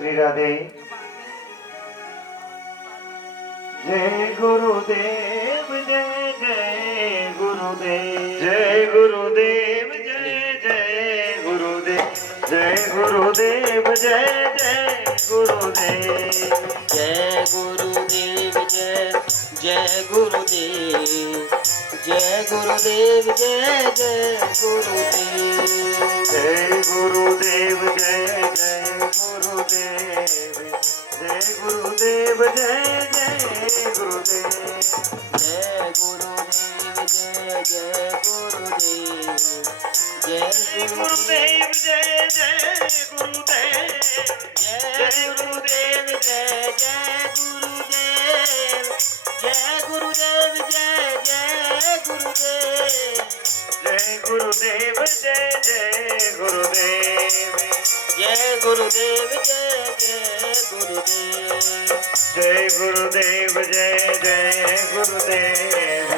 श्री राधे। जय गुरुदेव जय जय गुरुदेव, जय गुरुदेव जय जय गुरुदेव, जय गुरुदेव जय जय गुरुदेव, जय गुरुदेव जय जय गुरुदेव, जय गुरुदेव जय जय गुरुदेव, जय गुरुदेव जय जय गुरुदेव, जय गुरुदेव जय जय गुरुदेव, जय गुरुदेव जय जय गुरुदेव, जय गुरुदेव जय जय गुरुदेव, जय गुरुदेव जय जय गुरुदेव, जय गुरुदेव जय जय गुरुदेव, जय गुरुदेव जय जय गुरुदेव, जय गुरुदेव जय जय गुरुदेव, जय गुरुदेव जय जय गुरुदेव,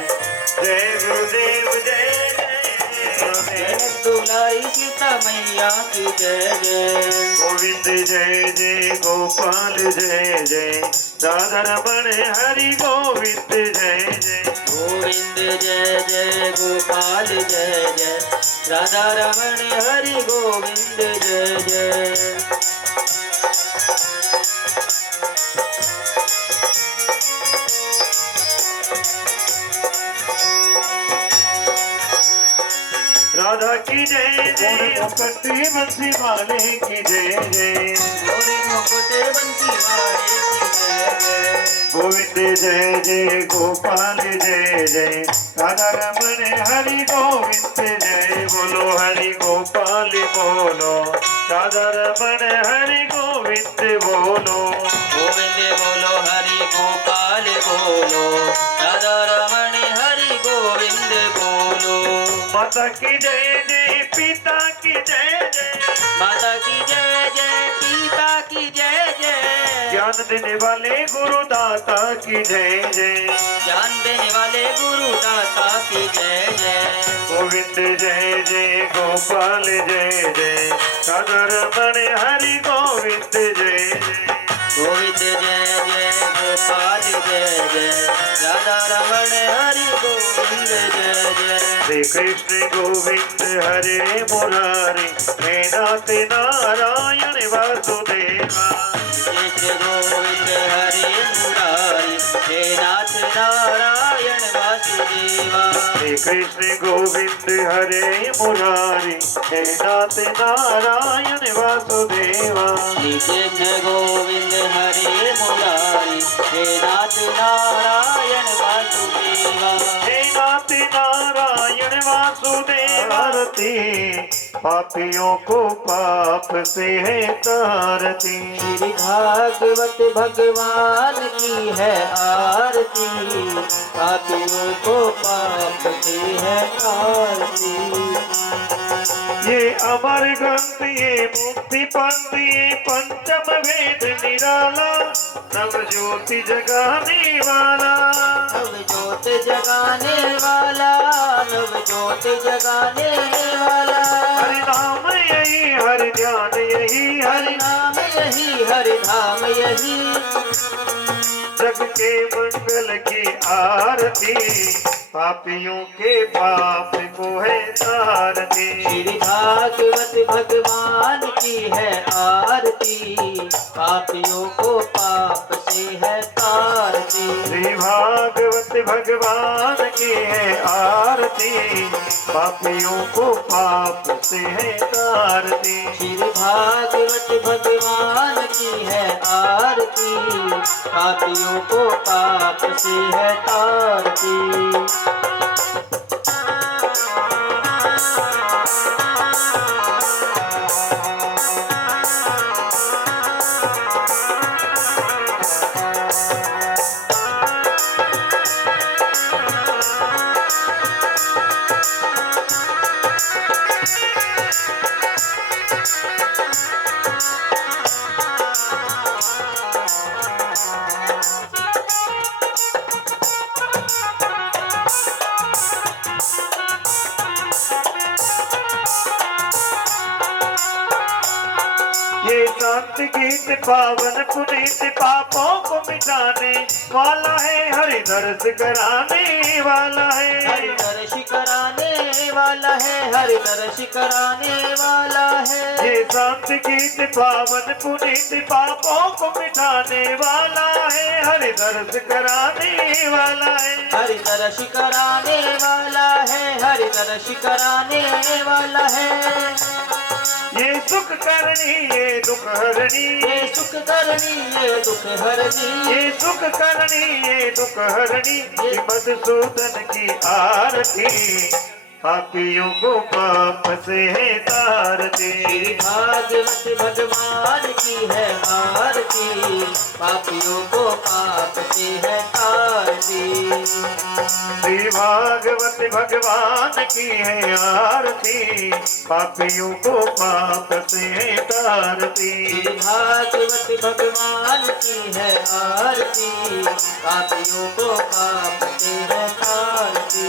जय गुरुदेव जय जय गुरुदेव, दुलाई सीता मैया की जय जय, गोविंद जय जय गोपाल जय जय, राधा रमण हरि गोविंद जय जय, गोविंद जय जय गोपाल जय जय, राधा रमण हरि गोविंद जय जय, राधा की जय जय, मुकुट बंसी वाले की जय जय, गोरी मुकुट बंसी वाले की जय जय, गोविंद जय जय गोपाल जय जय, राधा रमण हरि गोविंद जय, बोलो हरि गोपाल बोलो, राधा रमण हरि गोविंद बोलो, गोविंद बोलो हरि गोपाल बोलो, राधा रमण हरि गोविंद बोलो, माता की जय जय पिता की जय जय, माता की जय जय पिता की जय जय, ज्ञान देने वाले गुरुदाता की जय जय, ज्ञान देने वाले गुरु दाता की जय जय, गोविंद जय जय गोपाल जय जय, राधा रमण हरि गोविंद जय जय, गोविंद जय जय गोपाल जय जय, राधा रमण हरि गोविंद जय जय, श्री कृष्ण गोविंद हरे मुरारी, हे नाथ नारायण वासुदेवा, कृष्ण गोविंद हरे मुरारी, हे नाथ नारायण वासुदेवा, श्री कृष्ण गोविंद हरे मुरारी, हे नाथ नारायण वासुदेवा, श्री कृष्ण गोविंद हरे मुरारी, हे नाथ नारायण वासुदेवा, हे नाथ नारायण वासुदेवा, आरती पापियों को पाप से है तारती, श्री भागवत भगवान की है आरती, पापियों को पाप से है आरती, ये अमर ग्रंथ ये मुक्ति पंथ ये पंचम वेद निराला, नव ज्योति जगाने वाला, नव ज्योत जगाने वाला, नव ज्योत जगाने वाला, हरि नाम यही हरि ध्यान यही हरि हरि नाम यही हरि धाम यही, जग के मंगल की आरती, पापियों के पाप को है तारती, श्री भागवत भगवान की है आरती, पापियों को पाप से है तारती, श्री भागवत भगवान की है आरती, पापियों को पाप से है तारती, श्री भागवत भगवान की है आरती, पापियों को पाप से है तारती, संत गीत पावन पुनीत पापों को मिटाने वाला है, हरि दर्श कराने वाला है। हरि दर्श कराने वाला है, हरि दर्श कराने वाला है। ये संत गीत पावन पुनीत पापों को मिटाने वाला है, हरि दर्श कराने वाला है। हरि दर्श कराने वाला है, हरि दर्श कराने वाला है। ये सुख करनी ये दुख हरनी, ये सुख करनी ये दुख हरनी, ये सुख करनी ये दुख हरनी, ये मधुसूदन की आरती, पापियों को पाप से है तारती। श्री भागवत भगवान की है आरती, पापियों को पाप से है तारती। श्री भागवत भगवान की है आरती, पापियों को पाप से है तारती। श्री भागवत भगवान की है आरती, पापियों को पाप से है तारती।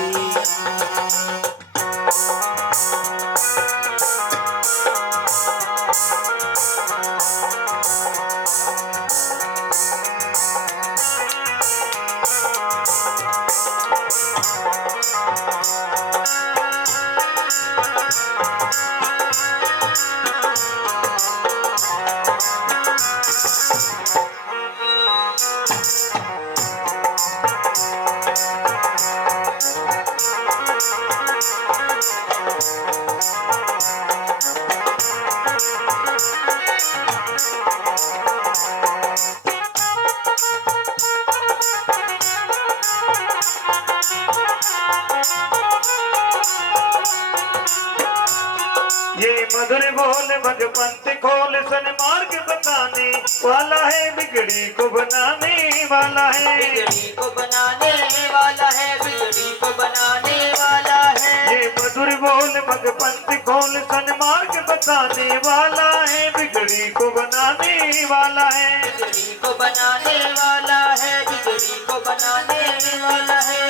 ये मधुर बोल भगवंत खोल सन्मार्ग बताने वाला है, बिगड़ी को बनाने वाला है। बिगड़ी को बनाने वाला है, बिगड़ी को बनाने वाला है। ये मधुर बोल भगवंत खोल सन्मार्ग बताने वाला है, बिगड़ी को बनाने वाला है। बिगड़ी को बनाने वाला है, बिगड़ी को बनाने वाला है।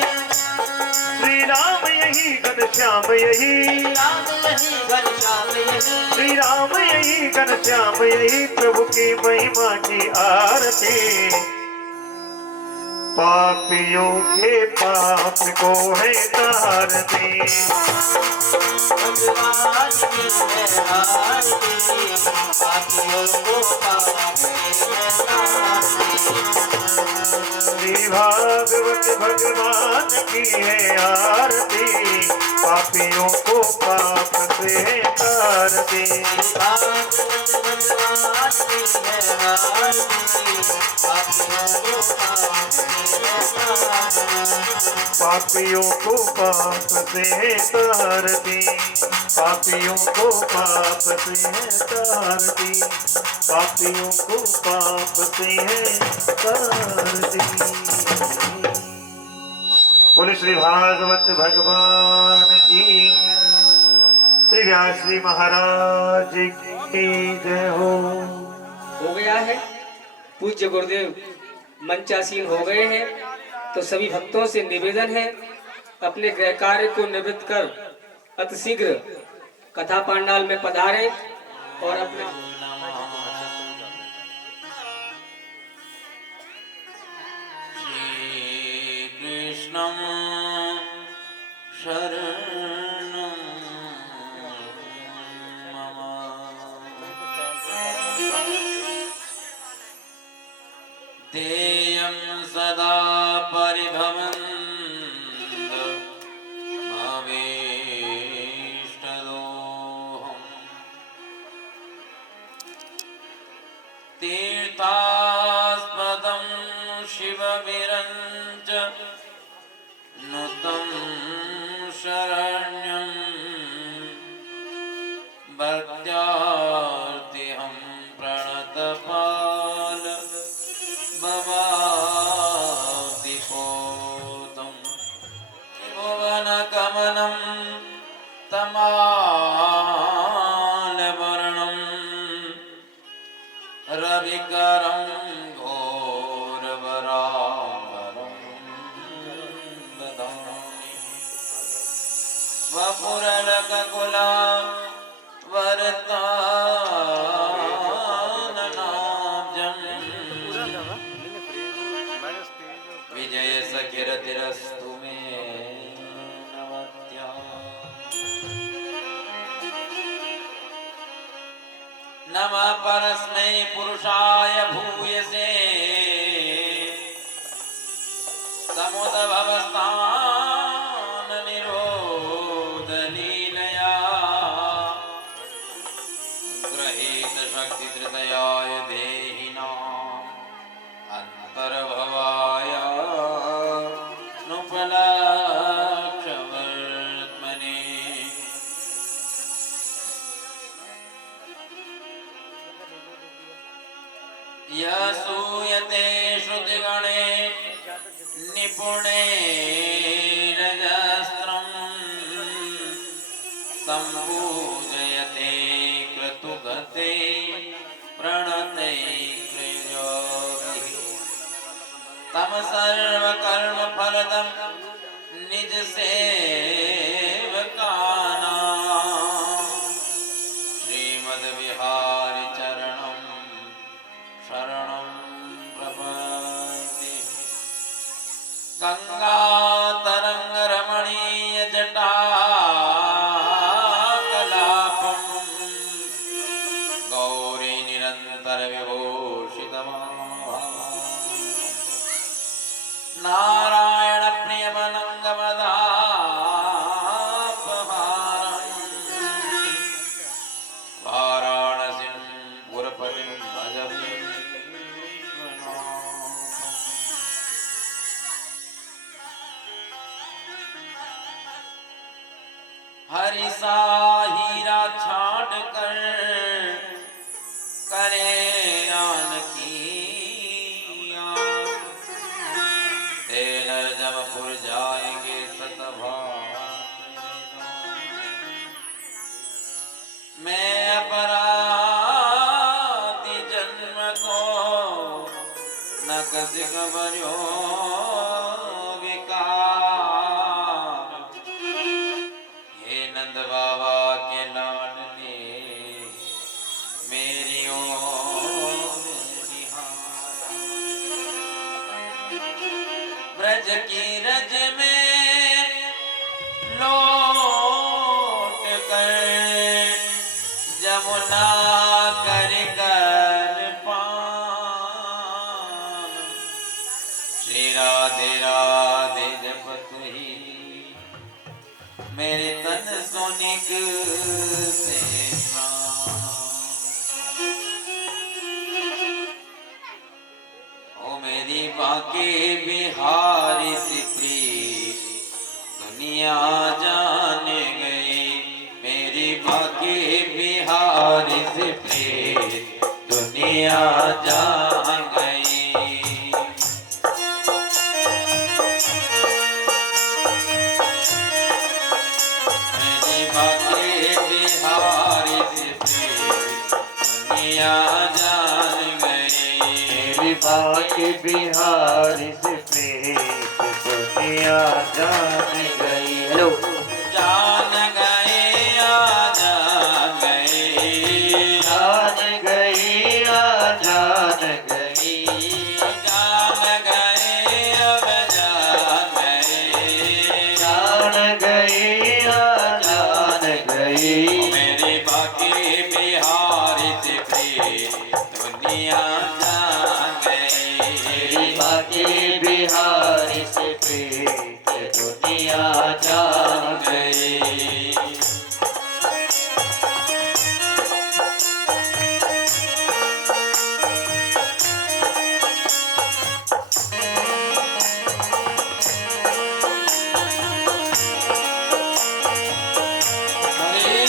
श्री राम यही घनश्याम यही, राम यही घनश्याम यही, श्री राम यही घनश्याम यही, प्रभु की महिमा की आरती, पापियों के पाप को है तारती। भगवान की है आरती, पापियों को पाप से है तारती। श्री भागवत भगवान की है आरती, पापियों को पाप से है तारती। भागवत भगवान की है आरती, पापियों को पाप से है तारती। पापियों को पाप से है तारती, पापियों को पाप से है तारती, पापियों को पाप से है तारती। बोले श्री भागवत भगवान की, श्री व्यास जी महाराज की जय हो गया है। पूज्य गुरुदेव मंचासीन हो गए हैं, तो सभी भक्तों से निवेदन है अपने गृह कार्य को निवृत्त कर अतिशीघ्र कथा पांडाल में पधारें और अपना कृष्णं शरणं मम। तेयं सदा परिभवन् भवेष्टदोहम्। तीर्थास्पदं शिवविरञ्च नुतं शरण्यं भक्त्यार्तिहं प्रणतपाल भवाब्धिपोतं। त्रिभुवनगमनं तमालवर्णं रविकरं घोरवराम्बरं ददामि। वपुरलककुला वरदानवरदं नमः परस्मै पुरुषाय भूयसे समुद्भवस्थान निरोध लीलया गृहीत शक्ति धृतयाय देहिनाम् अंतर्भवाय नुपलक्ष्य वर्त्मने यः सूयते श्रुतिगणे निपुणे रजस्त्रम् सम्पूजयते क्रतुगते प्रणते क्रियोभिः तम सर्वकर्म फलदं निज सेवकानां श्रीमद् विहारी चरणं शरणं प्रपद्ये गंगा तरंग रमणीय जटा कलापम गौरी निरंतर विभूषित नारायण प्रियमनंगमदापहारम् वाराणसीं पुरपतिं भज हरि सा हीरा छाट कर करे आन की हे नरजमपुर जाएंगे सतभात मैं अपराधी जन्म को न कसी खबरियो विकार हे नंद बाबा के लाडले मेरी ओर निहार ब्रज की रज में लौट कर जमुना कर कर पान श्री राधे राधे जपत ही मेरे तन सोनिक से ओ मेरी बाके बिहारी सिपरी दुनिया जान गई मेरी बाके बिहारी सिपरी दुनिया जान गई बिहारी से दुनिया जान गई बाकी बिहारी से प्रीत दुनिया जान गई। हेलो जान गए जान गए जान गई जान गई जान गए अब जान गए जान गई जान गई मेरे बाकी बिहारी से दुनिया जान गई बाकी बिहारी से प्रीत दुनिया जान गई हरे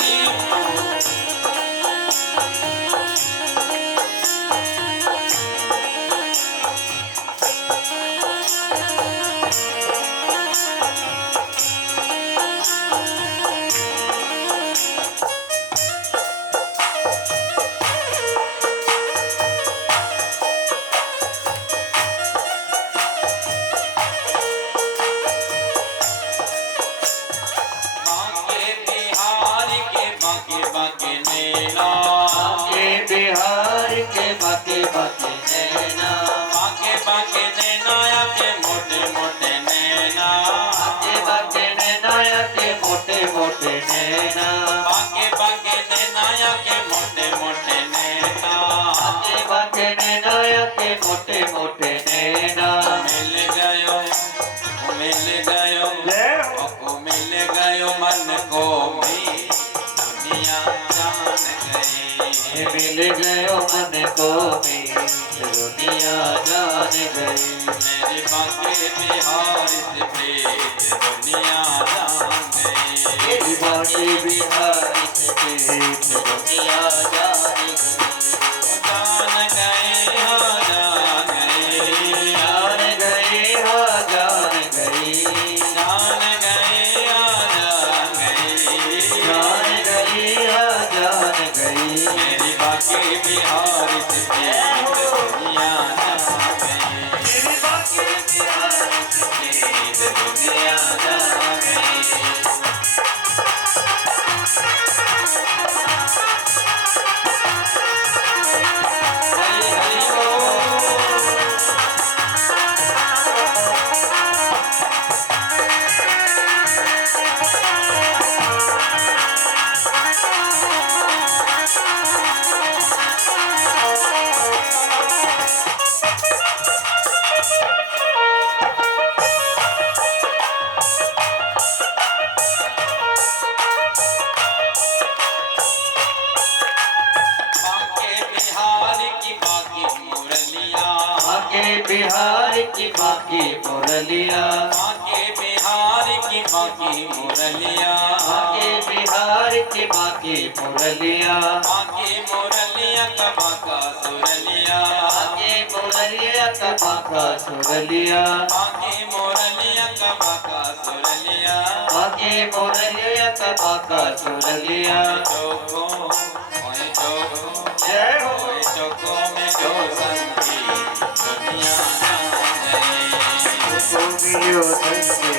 को मीत दुनिया जान गई। मेरे बांके बिहार से प्रीत दुनिया जान गई। मेरी बांके बिहार से प्रीत दुनिया जान गई। जान गए हाँ जान गए, जान गई हाँ जान गई। जान गए हाँ जान गए, जान गई हाँ जान गई। मेरी बांके बिहार से प्रीत दुनिया जान गई। मेरी बांके बिहार से प्रीत दुनिया जान गई। हरि हरि बांके बिहार की बाकी मुरलिया, बांके बिहार की बाकी मुरलिया। बांके बिहार की बाकी मुरलिया, बांके बिहार की बाकी मुरलिया। बांके मुरलिया का बाका सुरलिया, बांके मुरलिया का बाका सुरलिया। बांके मुरलिया का बाका सुरलिया। बांके मुरलिया का बाका सुरलिया। चौको ओए चौको, जय हो। ओए चौको में जो संगीत दुनिया जान गई। गोपियों संगे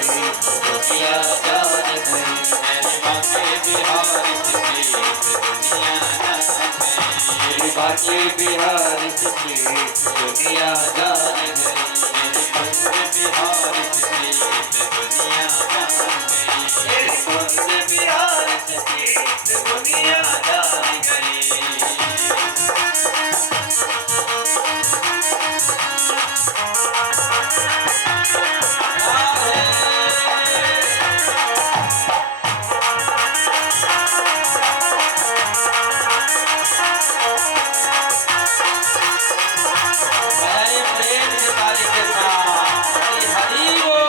दुनिया जान गई। मेरे बांके बिहार से प्रीत दुनिया जान गई। मेरी बांके बिहार से प्रीत दुनिया जान गई। मेरे बांके बिहार से प्रीत दुनिया जान गई। मेरी बांके बिहार से प्रीत दुनिया जान गई। बड़े प्रेम से ताली के साथ हरि हरि बोल।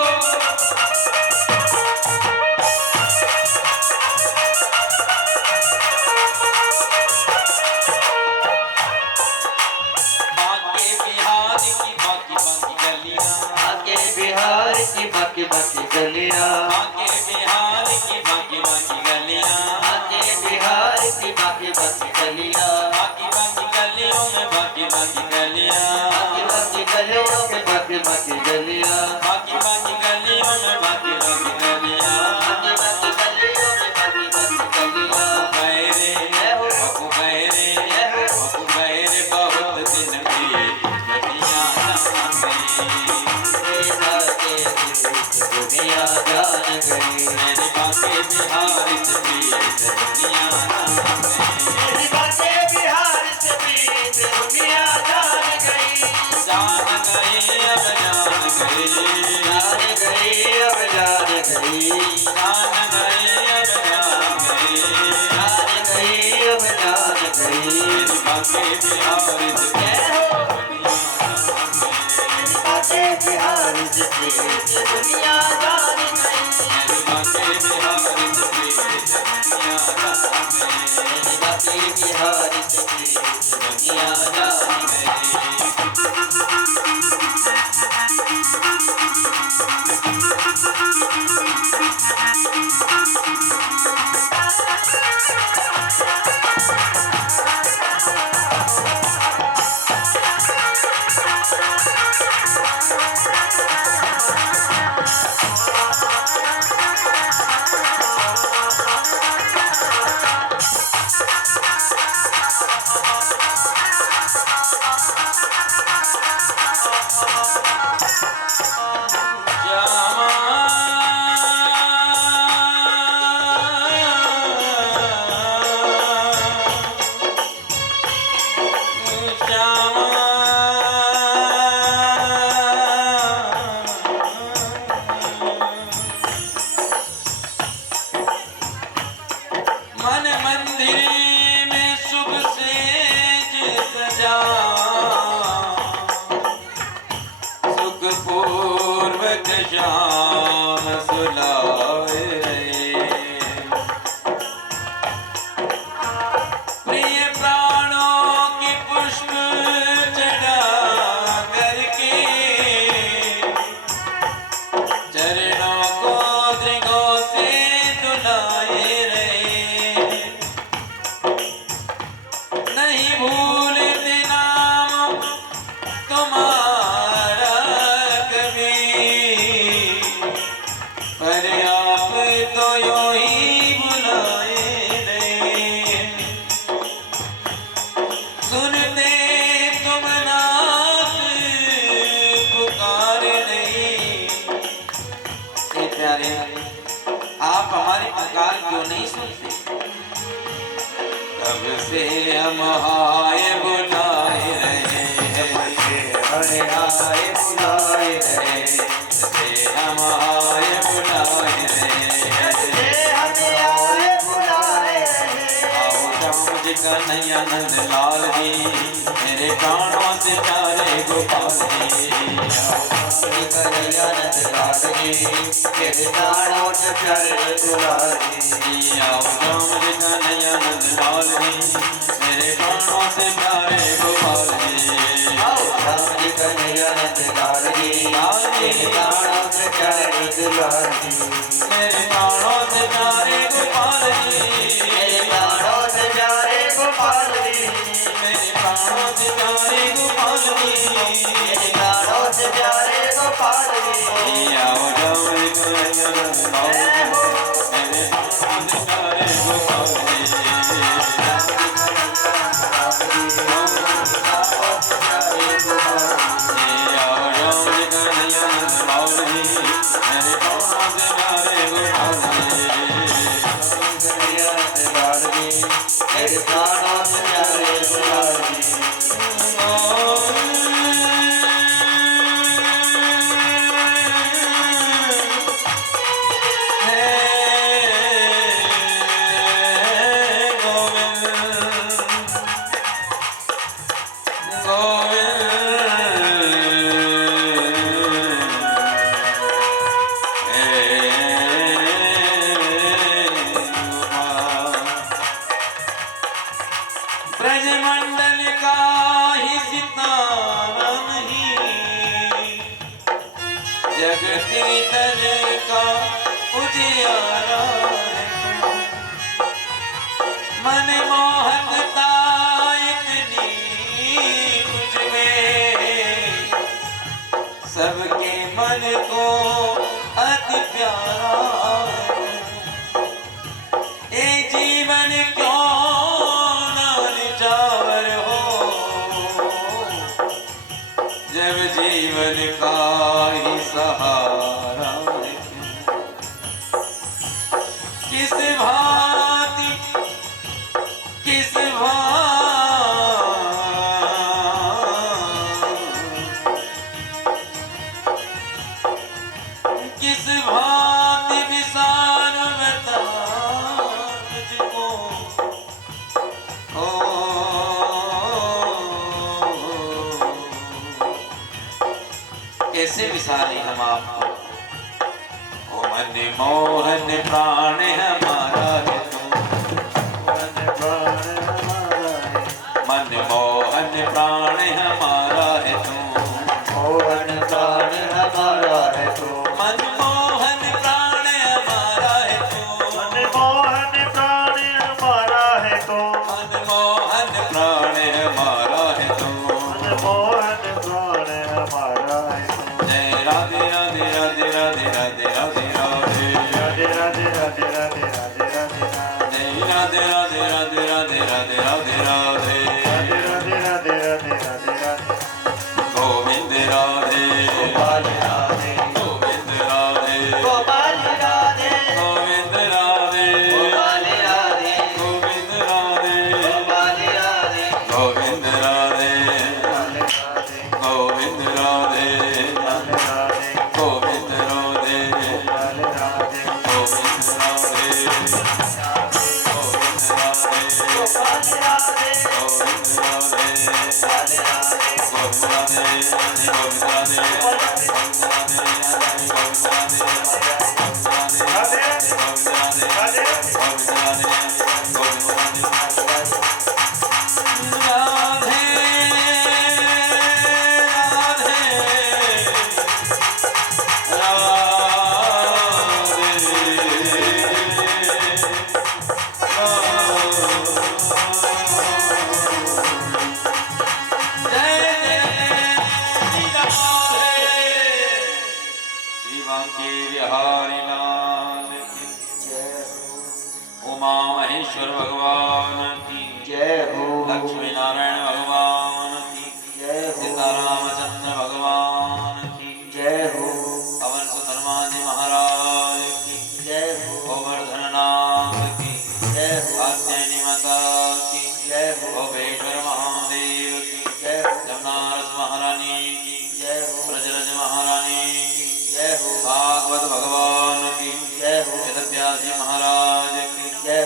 बांके बिहार की बाकी बाकी गलियां, बांके बिहार की बाकी बाकी गलियां। बांके बिहार की बाकी बाकी गलियां, बांके बिहार की बाकी बाकी गलियां। बाकी बाकी गलियों में बाकी बाकी गलियां, बाकी बाकी गलियों में बाकी बाकी गलियां। बाकी बाकी गलियों में बाकी बाकी गलियां। बाकी बाकी गलियों में बाकी बाकी गलियां। गैरे बबू गैरे बबू गैरे बहुत दिन भी दुनिया जान गई। दुनिया जान गई। मेरे बांके बिहार से प्रीत दुनिया जान गई। मेरी बांके बिहार से प्रीत दुनिया जान गई। जान गई अब जान गई, जान गई अब जान गई। जान गई अब जान गई। जान गई अब जान गई। मेरी बांके बिहार से जय हो। प्रीत बिहार से प्रीत दुनिया जान गई। मेरी बांके बिहार से प्रीत दुनिया जान गई। मेरी बांके बिहार से प्रीत दुनिया जान गई। मन मंदिर में शुभ सेज सजा जब से हम आए बुलाए रहे हरे आए बुलाए रहे, से हम आए बुलाए रहे हमें आए बुलाए रहे। आओ श्याम जी कन्हैया नंद लाल जी मेरे प्राणों से प्यारे गोपाल जी कन्हैया नंद लाल जी मेरे प्राणों से प्यारे दुलार जी। आओ श्याम जी कन्हैया नंद लाल जी मेरे प्राणों से प्यारे गोपाल जी राम जी कन्हैया नंद लाल जी मेरे प्राणों से प्यारे दुलार जी। मेरे प्राणों से प्यारे गोपाल जी मेरे प्राणों से प्यारे गोपाल जी, मेरे प्राणों से प्यारे गोपाल जी मेरे प्राणों से प्यारे गोपाल जी। आओ जाओ रे कन्हैया नंद लाल जी मेरे प्राणों से प्यारे गोपाल जी आओ जाओ रे कन्हैया नंद लाल जी मेरे प्राणों से प्यारे गोपाल जी कन्हैया नंद लाल जी मेरे प्राणों से प्यारे दुलार जी। ब्रजमंडल का ही सितारा नहीं जगती तन का उजियारा है मन मोहकता इतनी तुझ में सबके मन को अति प्यारा है ये जीवन क्यों ना निछावर हो जब जीवन का ही सहारा है किस भांति किस किस भांति विसार बता मुझको कैसे विसारे हम आपको ओ मन मोहन प्राण हमारा है तू मन मोहन प्राण हमारा है तू मोहन प्राण हमारा है तो, मन मोहन प्राण हमारा है तू मनमोहन प्राण हमारा है तो, मन मोहन प्राण हमारा है तू मनमोहन प्राण हमारा है तो। जय राधे राधे राधे राधे राधे राधे राधे राधे राधे राधे राधे राधे राधे जय राधे राधे राधे राधे राधे राधे राधे राधे राधे राधे राधे राधे गोविंद राधे गोपाल राधे गोविंद राधे गोपाल राधे गोविंद राधे गोपाल राधे गोविंद राधे गोपाल राधे गोविंद राधे गोपाल राधे गोविंद राधे राधे गोविंद राधे गोपाल राधे गोविंद राधे गोविंद राधे गोपाल राधे गोविंद राधे राधे राधे गोविंद राधे गोविंद राधे बिहारी लाल की उमा महेश्वर भगवान की जय हो लक्ष्मी नारायण भगवान की जय हो सीतारामचंद्र भगवान की जय हो पवन सुधर्मा जी महाराज की जय हो गोवर्धन नाथ की जय हो कात्यायनी माता की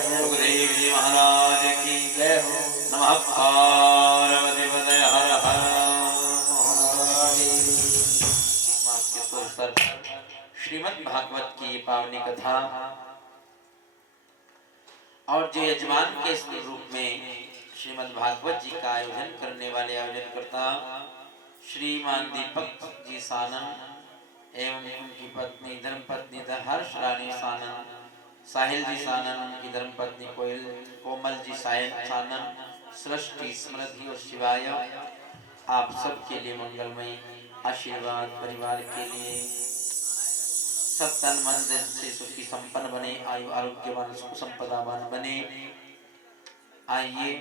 हो सुखदेव जी महाराज की जय हो नमः पार्वती पतये हर हर महादेव। मास के अवसर पर श्रीमद् भागवत की पावनी कथा और जो यजमान के रूप में श्रीमद् भागवत जी का आयोजन करने वाले आयोजनकर्ता श्रीमान दीपक जी सानन एवं उनकी पत्नी धर्मपत्नी हर्ष रानी सानन, साहिल जी सानन, उनकी धर्मपत्नी कोमल जी सानन, सृष्टि समृद्धि और शिवाय आप सबके लिए मंगलमय आशीर्वाद, परिवार के लिए सब तन मन धन से सुखी संपन्न बने, आयु आरोग्यवान सुख संपदावान बने। आइए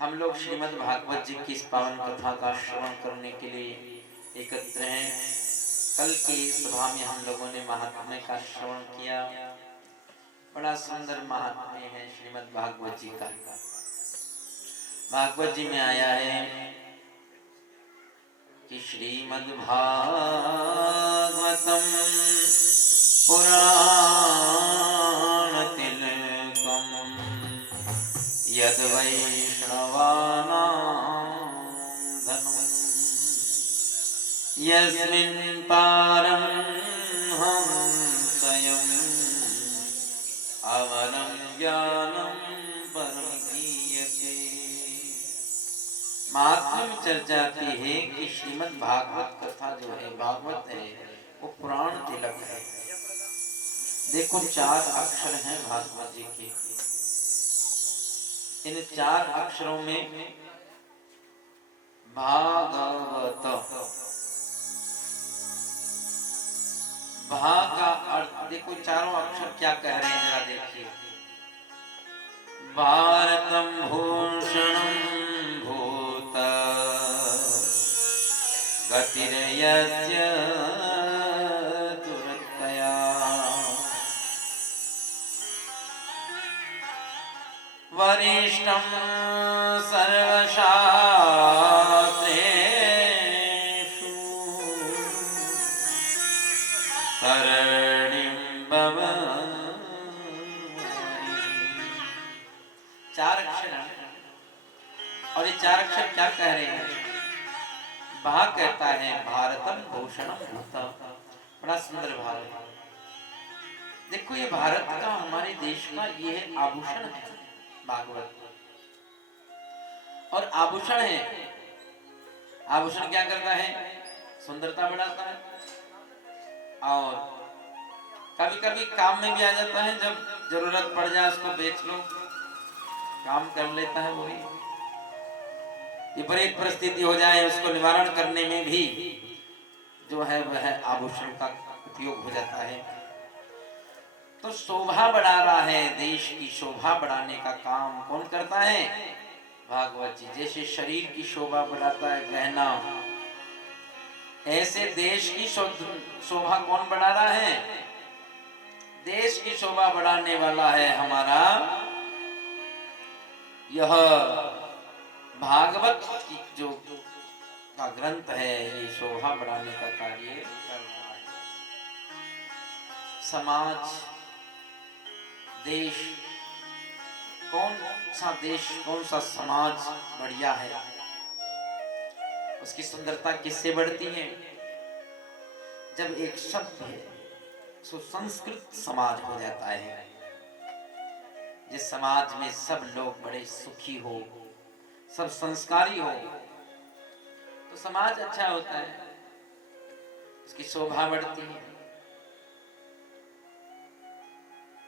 हम लोग श्रीमद् भागवत जी की इस पावन कथा का श्रवण करने के लिए एकत्र हैं। कल की सभा में हम लोगों ने महात्म्य का श्रवण किया। बड़ा सुंदर महात्म्य है श्रीमद् भागवत जी का। भागवत जी में आया है कि श्रीमद् भागवतम पुराण तिलकम यद वैष्णवानां धनुम् यस्मिन् पारं हम स्वयं अमरं ज्ञानं परमीयते। महात्म्य में चर्चा आती है कि श्रीमद् भागवत कथा जो है, भागवत है, वो पुराण तिलक है। देखो 4 अक्षर हैं भागवत जी के। इन 4 अक्षरों में भागवत, भा का अर्थ देखो, चारों अक्षर क्या कह रहे हैं जरा देखिए। भारतम भूषणम भूत गतिर्यस्य दुरतया वरिष्ठं सर्वशास्त्रेषु शरणिं भवति। 4 अक्षर हैं और ये 4 अक्षर क्या कह रहे हैं? भा कहता है भारतम भूषणम भूतम, बड़ा सुंदर भाव है। देखो ये भारत का, हमारे देश का ये है आभूषण है भागवत। और आभूषण है, आभूषण क्या करता है? सुंदरता बढ़ाता है और कभी कभी काम में भी आ जाता है। जब जरूरत पड़ जाए उसको बेच लो, काम कर लेता है। वही विपरीत परिस्थिति हो जाए उसको निवारण करने में भी जो है वह आभूषण का उपयोग हो जाता है। तो शोभा बढ़ा रहा है, देश की शोभा बढ़ाने का काम कौन करता है? भागवत जी। जैसे शरीर की शोभा बढ़ाता है गहना, ऐसे देश की शोभा कौन बढ़ा रहा है? देश की शोभा बढ़ाने वाला है हमारा यह भागवत की जो का ग्रंथ है। ये शोभा बढ़ाने का कार्य कर रहा है। समाज, देश, कौन सा देश, कौन सा समाज बढ़िया है, उसकी सुंदरता किससे बढ़ती है? जब एक शब्द है सुसंस्कृत समाज हो जाता है। जिस समाज में सब लोग बड़े सुखी हो, सब संस्कारी हो, तो समाज अच्छा होता है, उसकी शोभा बढ़ती है।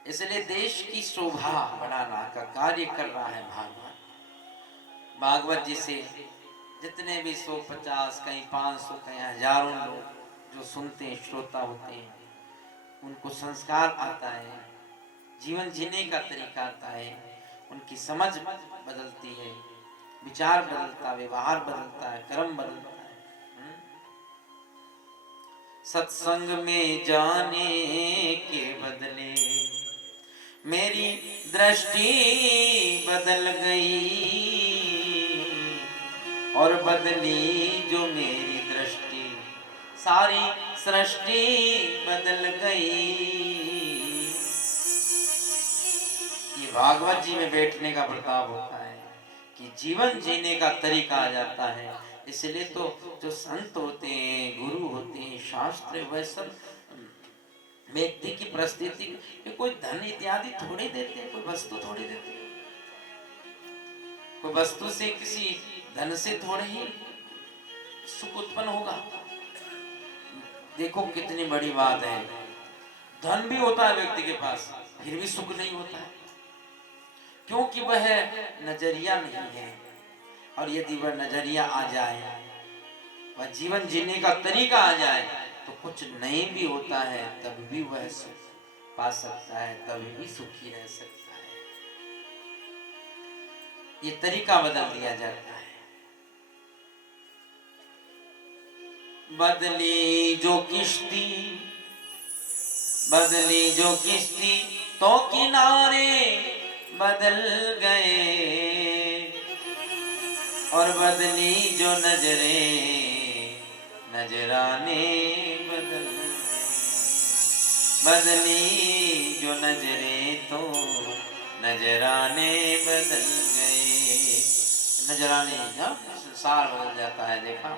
इसलिए देश की शोभा बढ़ाना का कार्य कर रहा है भागवत। भागवत जी से जितने भी 150, कहीं 500, कहीं हजारों लोग जो सुनते हैं, श्रोता होते हैं, उनको संस्कार आता है, जीवन जीने का तरीका आता है, उनकी समझ बदलती है, विचार बदलता है, व्यवहार बदलता है, कर्म बदलता है। सत्संग में जाने के बदले मेरी दृष्टि बदल गई, और बदली जो मेरी दृष्टि सारी सृष्टि बदल गई। ये भागवत जी में बैठने का प्रताप होता है कि जीवन जीने का तरीका आ जाता है। इसलिए तो जो संत होते हैं, गुरु होते हैं, शास्त्र, वह सब व्यक्ति की परिस्थिति, कोई धन इत्यादि थोड़ी देते, कोई वस्तु थोड़ी देते, कोई वस्तु से, किसी धन से थोड़े ही सुख उत्पन्न होगा। देखो कितनी बड़ी बात है, धन भी होता है व्यक्ति के पास, फिर भी सुख नहीं होता है, क्योंकि वह नजरिया नहीं है। और यदि वह नजरिया आ जाए, वह जीवन जीने का तरीका आ जाए, तो कुछ नहीं भी होता है तब भी वह सुख पा सकता है, तभी भी सुखी रह सकता है। ये तरीका बदल दिया जाता है। बदली जो किश्ती, बदली जो किश्ती तो किनारे बदल गए, और बदली जो नजरें नजराने बदल गए। बदली जो नजरें तो नजराने बदल गए। नजराने जब संसार बदल जाता है। देखा,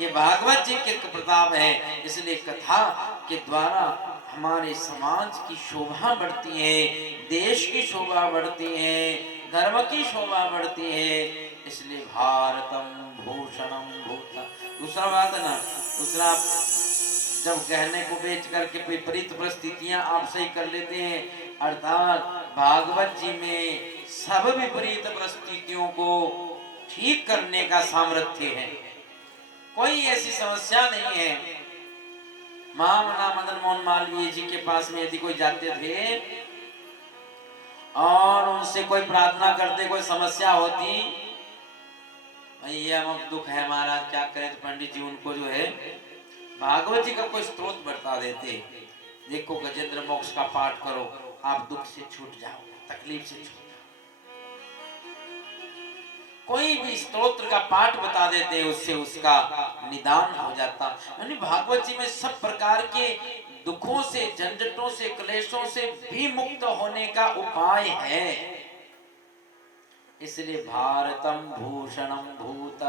ये भागवत जी के प्रताप है। इसलिए कथा के द्वारा हमारे समाज की शोभा बढ़ती है, देश की शोभा बढ़ती है, धर्म की शोभा बढ़ती है। इसलिए भारतम भूषणम भूता। दूसरा बात है ना, दूसरा जब गहने को बेच करके विपरीत परिस्थितियां आप सही कर लेते हैं, अर्थात भागवत जी में सब विपरीत परिस्थितियों को ठीक करने का सामर्थ्य है। कोई ऐसी समस्या नहीं है। महामना मदन मोहन मालवीय जी के पास में यदि कोई जाते थे और उनसे कोई प्रार्थना करते, कोई समस्या होती, भैया हम दुख है महाराज, क्या करें, तो पंडित जी उनको जो है भागवत जी का कोई स्तोत्र बता देते। देखो, गजेंद्र मोक्ष का पाठ करो, आप दुख से छूट जाओ, तकलीफ से छूट जाओ। कोई भी स्तोत्र का पाठ बता देते, उससे उसका निदान हो जाता। यानी भागवत जी में सब प्रकार के दुखों से, झंझटों से, क्लेशों से भी मुक्त होने का उपाय है। इसलिए भारतम भूषणम भूत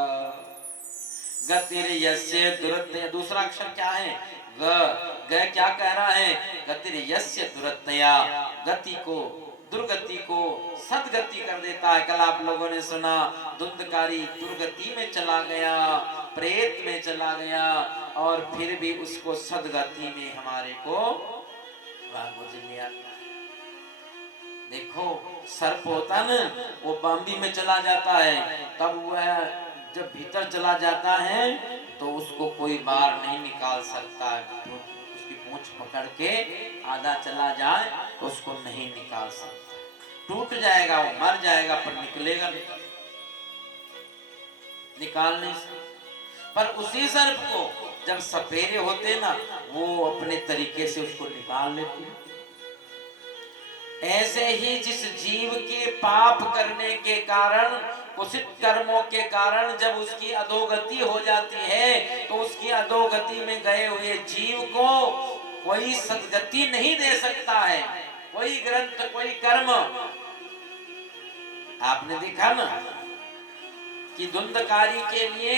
गतिर यस्य दुरत्य। दूसरा अक्षर क्या है? ग क्या कह रहा है? गतिर यस्य दुरत्या, गति को, दुर्गति को सदगति कर देता है। कल आप लोगों ने सुना, धुंधकारी दुर्गति में चला गया, प्रेत में चला गया, और फिर भी उसको सदगति में हमारे को भागवत ले आता। देखो, सर्प होता न, वो बांबी में चला जाता है, तब वह जब भीतर चला जाता है तो उसको कोई बाहर नहीं निकाल सकता। तो उसकी पूंछ पकड़ के आधा चला जाए तो उसको नहीं निकाल सकता, टूट जाएगा, वो मर जाएगा, पर निकलेगा नहीं, निकाल नहीं सकता। पर उसी सर्प को जब सपेरे होते ना, वो अपने तरीके से उसको निकाल लेते। ऐसे ही जिस जीव के पाप करने के कारण, कुचित कर्मों के कारण जब उसकी अधोगति हो जाती है, तो उसकी अधोगति में गए हुए जीव को कोई सद्गति नहीं दे सकता है, कोई ग्रंथ, कोई कर्म। आपने देखा ना कि धुंधकारी के लिए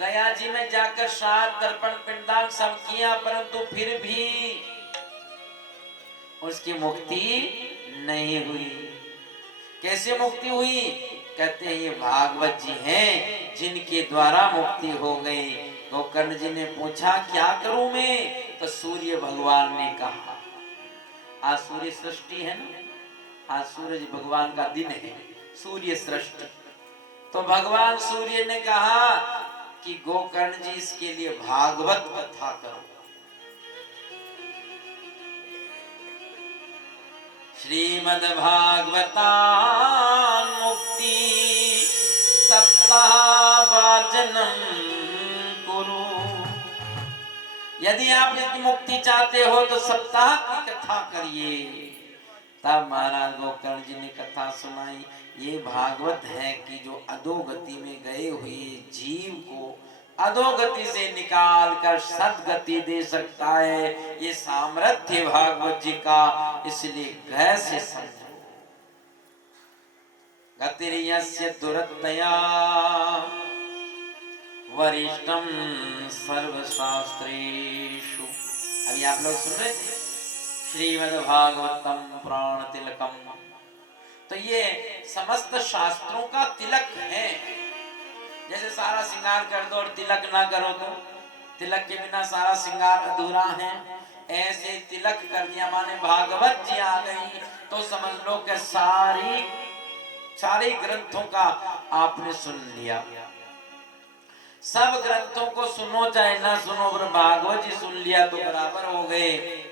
गया जी में जाकर श्राद्ध, तर्पण, पिंडदान सब किया, परंतु फिर भी उसकी मुक्ति नहीं हुई। कैसे मुक्ति हुई? कहते हैं ये भागवत जी हैं जिनके द्वारा मुक्ति हो गई। गोकर्ण जी ने पूछा क्या करूं मैं? तो सूर्य भगवान ने कहा, आज सूर्य सृष्टि है ना, आज सूरज भगवान का दिन है, सूर्य सृष्टि। तो भगवान सूर्य ने कहा कि गोकर्ण जी इसके लिए भागवत कथा करो। श्रीमद् भागवतान मुक्ति सप्ताह वाचनम कुरु। यदि आप इसकी मुक्ति चाहते हो तो सप्ताह की कथा करिए। तब महाराज गोकर्ण जी ने कथा सुनाई। ये भागवत है कि जो अधोगति में गए हुए जीव को अधोगति से निकाल कर सद्गति दे सकता है। ये सामर्थ्य भागवत जी का, इसलिए गय से समझो। गतिर्यस्य दुरत्तया वरिष्ठम सर्वशास्त्रेषु। अभी आप लोग सुन रहे थे श्रीमद्भागवतम पुराण तिलकम। तो ये समस्त शास्त्रों का तिलक है। जैसे सारा श्रृंगार कर दो और तिलक ना करो तो तिलक के बिना सारा श्रृंगार अधूरा है। ऐसे तिलक कर दिया माने भागवत जी आ गई तो समझ लो कि सारे ग्रंथों का आपने सुन लिया। सब ग्रंथों को सुनो चाहे ना सुनो, पर भागवत जी सुन लिया तो बराबर हो गए।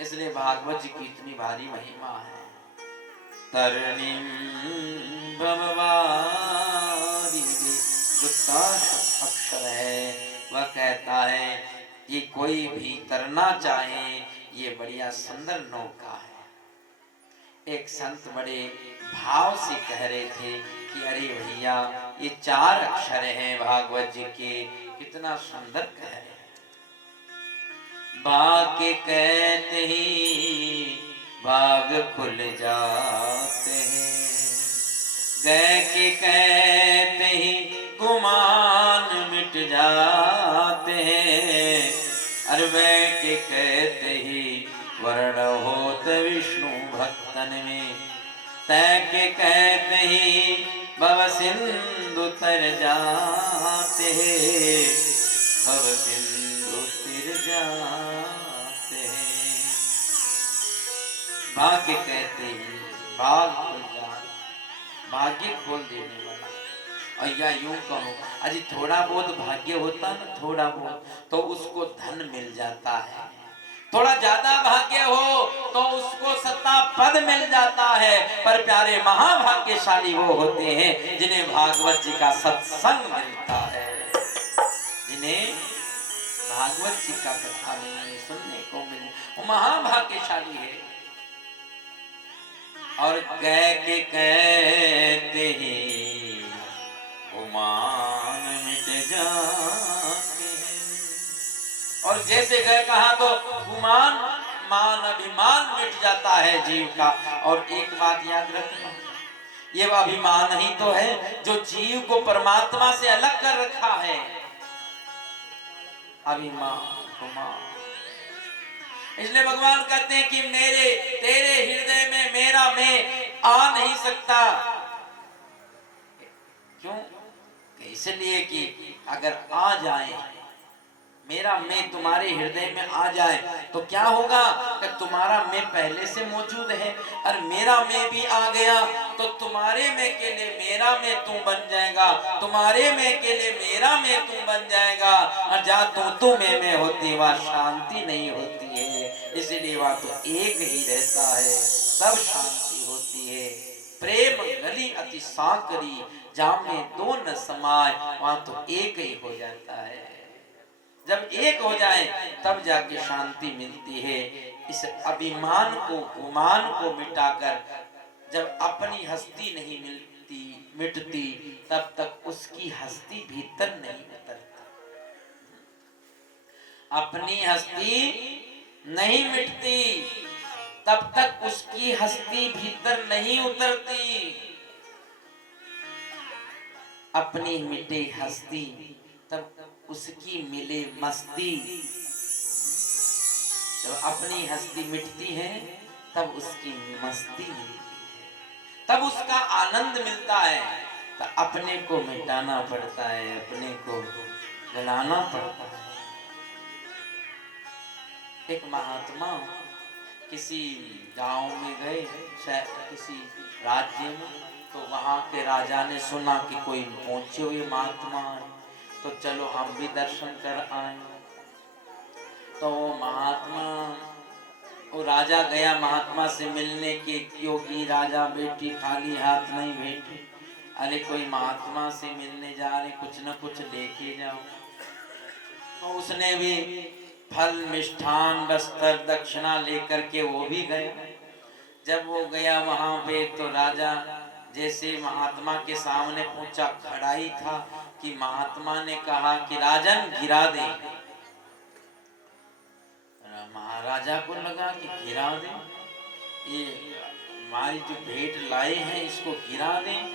इसलिए भागवत जी की इतनी भारी महिमा है। तरणीम भववारी जो अक्षर है वह कहता है कि कोई भी तरना चाहे ये बढ़िया सुंदर नौका है। एक संत बड़े भाव से कह रहे थे कि अरे भैया ये 4 अक्षर हैं भागवत जी के, कितना सुंदर कह रहे हैं। बाग के कहते ही बाग खुल जाते हैं, गए के कहते ही गुमान मिट जाते हैं, अरबे के कहते ही वर्ण होत विष्णु भक्तन में, तय के कहते ही भव सिंधु तर जाते हैं, भव सिंधु तिर जाते हैं। भाग्य कहते ही भाग खुल जाते, भाग्य खोल देने वाला। और या यूं कहो अजी थोड़ा बहुत भाग्य होता ना, थोड़ा बहुत तो उसको धन मिल जाता है। थोड़ा ज्यादा भाग्य हो तो उसको सत्ता पद मिल जाता है। पर प्यारे महाभाग्यशाली वो होते हैं जिन्हें भागवत जी का सत्संग मिलता है, जिन्हें भागवत जी का कथा मिलने सुनने को मिले, वो महाभाग्यशाली है। और कह के कहते ही गुमान मिट जाते हैं। और जैसे गए कहा तो गुमान मान अभिमान मिट जाता है जीव का। और एक बात याद रखना, ये अभिमान ही तो है जो जीव को परमात्मा से अलग कर रखा है। अभिमान गुमान, इसलिए भगवान कहते हैं कि मेरे तेरे हृदय में मेरा मैं आ नहीं सकता। क्यों? इसलिए कि अगर आ जाए मेरा मैं तुम्हारे हृदय में आ जाए तो क्या होगा कि तुम्हारा मैं पहले से मौजूद है और मेरा मैं भी आ गया तो तुम्हारे मैं के लिए मेरा मैं तू बन जाएगा, तुम्हारे मैं के लिए मेरा मैं तू बन जाएगा। और जहाँ तू मैं होती वहाँ शांति नहीं होती है। इसलिए वहाँ तो एक ही रहता है, सब शांति होती है। प्रेम गली अति साकरी, जहाँ में दो न समाय वहाँ तो एक ही हो जाता है। जब एक हो जाए तब जाके शांति मिलती है। इस अभिमान को गुमान को मिटाकर जब अपनी हस्ती नहीं मिटती तब तक उसकी हस्ती भीतर नहीं उतरती। अपनी हस्ती नहीं मिटती तब तक उसकी हस्ती भीतर नहीं उतरती। अपनी मिटे हस्ती तब उसकी मिले मस्ती। जब अपनी हस्ती मिटती है तब उसकी मस्ती मिलती है, तब उसका आनंद मिलता है। तो अपने को मिटाना पड़ता है, अपने को जलाना पड़ता है। एक महात्मा किसी गांव में गए, शायद किसी राज्य में, तो वहां के राजा ने सुना कि कोई पहुंचे हुए महात्मा है, तो चलो हम भी दर्शन कर आए। तो वो राजा गया महात्मा से मिलने के, क्योंकि राजा बेटी खाली हाथ नहीं बैठी। अरे कोई महात्मा से मिलने जा रहे, कुछ न कुछ लेके जाओ। तो उसने भी फल मिष्ठान वस्त्र दक्षिणा लेकर के वो भी गया। जब वो गया वहां पे तो राजा जैसे महात्मा के सामने पहुंचा, खड़ा ही था कि महात्मा ने कहा कि राजन गिरा दे। महाराजा को लगा कि गिरा दे, ये हमारी जो भेंट लाए हैं इसको गिरा दें,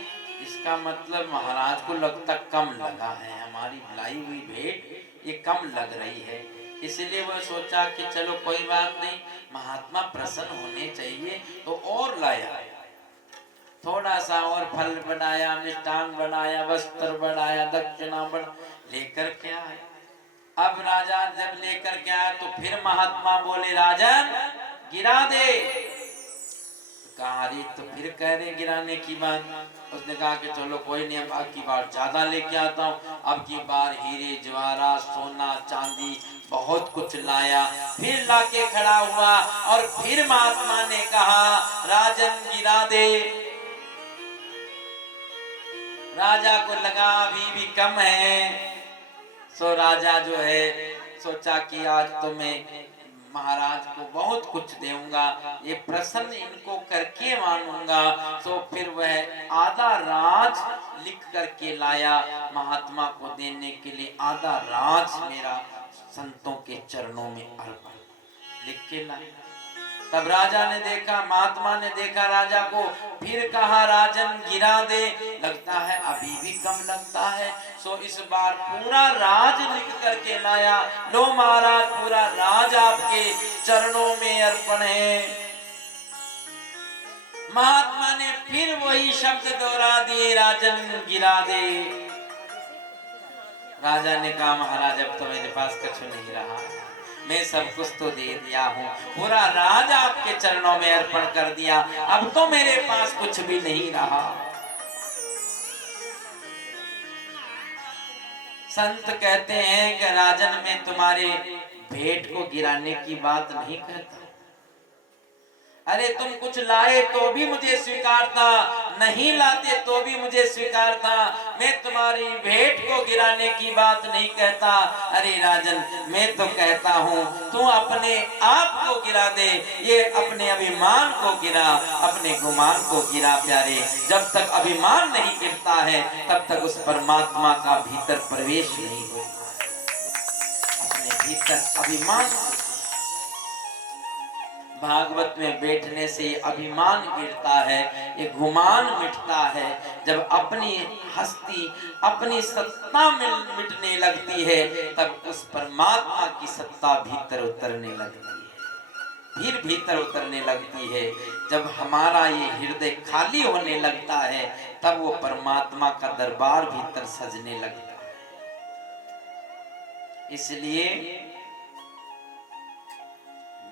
इसका मतलब महाराज को लगता कम लगा है, हमारी लाई हुई भेंट ये कम लग रही है। इसलिए वह सोचा कि चलो कोई बात नहीं, महात्मा प्रसन्न होने चाहिए, तो और लाया, थोड़ा सा और फल बनाया, मिष्टान बनाया, वस्त्र बनाया, दक्षिणा बना लेकर के आए। अब राजा जब लेकर के आया तो फिर महात्मा बोले राजन गिरा दे। कहा अरे तो फिर कह रहे गिराने की बात। उसने कहा कि चलो कोई नहीं, अब की बार ज्यादा लेके आता हूँ। अब की बार हीरे जवाहरात सोना चांदी बहुत कुछ लाया, फिर लाके खड़ा हुआ और फिर महात्मा ने कहा राजन गिरा दे। राजा को लगा अभी भी कम है, सो राजा जो है सोचा कि आज तो मैं महाराज को बहुत कुछ दूंगा, ये प्रसन्न इनको करके मानूंगा। तो फिर वह आधा राज लिख करके लाया महात्मा को देने के लिए। आधा राज मेरा संतों के चरणों में अर्पण लिख के लाया। तब राजा ने देखा, महात्मा ने देखा राजा को, फिर कहा राजन गिरा दे। लगता है अभी भी कम लगता है, सो इस बार पूरा राज लिख करके लाया। लो महाराज पूरा राज आपके चरणों में अर्पण है। महात्मा ने फिर वही शब्द दोहरा दिए राजन गिरा दे। राजा ने कहा महाराज अब तो मेरे पास कुछ नहीं रहा, मैं सब कुछ तो दे दिया हूँ, पूरा राज आपके चरणों में अर्पण कर दिया, अब तो मेरे पास कुछ भी नहीं रहा। संत कहते हैं कि राजन मैं तुम्हारे भेंट को गिराने की बात नहीं कहता। अरे तुम कुछ लाए तो भी मुझे स्वीकार था, नहीं लाते तो भी मुझे स्वीकार था, मैं तुम्हारी भेंट को गिराने की बात नहीं कहता। अरे राजन मैं तो कहता हूँ तू अपने आप को गिरा दे, ये अपने अभिमान को गिरा, अपने गुमान को गिरा प्यारे। जब तक अभिमान नहीं गिरता है तब तक उस परमात्मा का भीतर प्रवेश नहीं होता। अपने भीतर अभिमान, भागवत में बैठने से अभिमान गिरता है, ये गुमान मिटता है। जब अपनी हस्ती अपनी सत्ता मिटने लगती है तब उस परमात्मा की सत्ता भीतर उतरने लगती है, फिर भीतर उतरने लगती है। जब हमारा ये हृदय खाली होने लगता है तब वो परमात्मा का दरबार भीतर सजने लगता है। इसलिए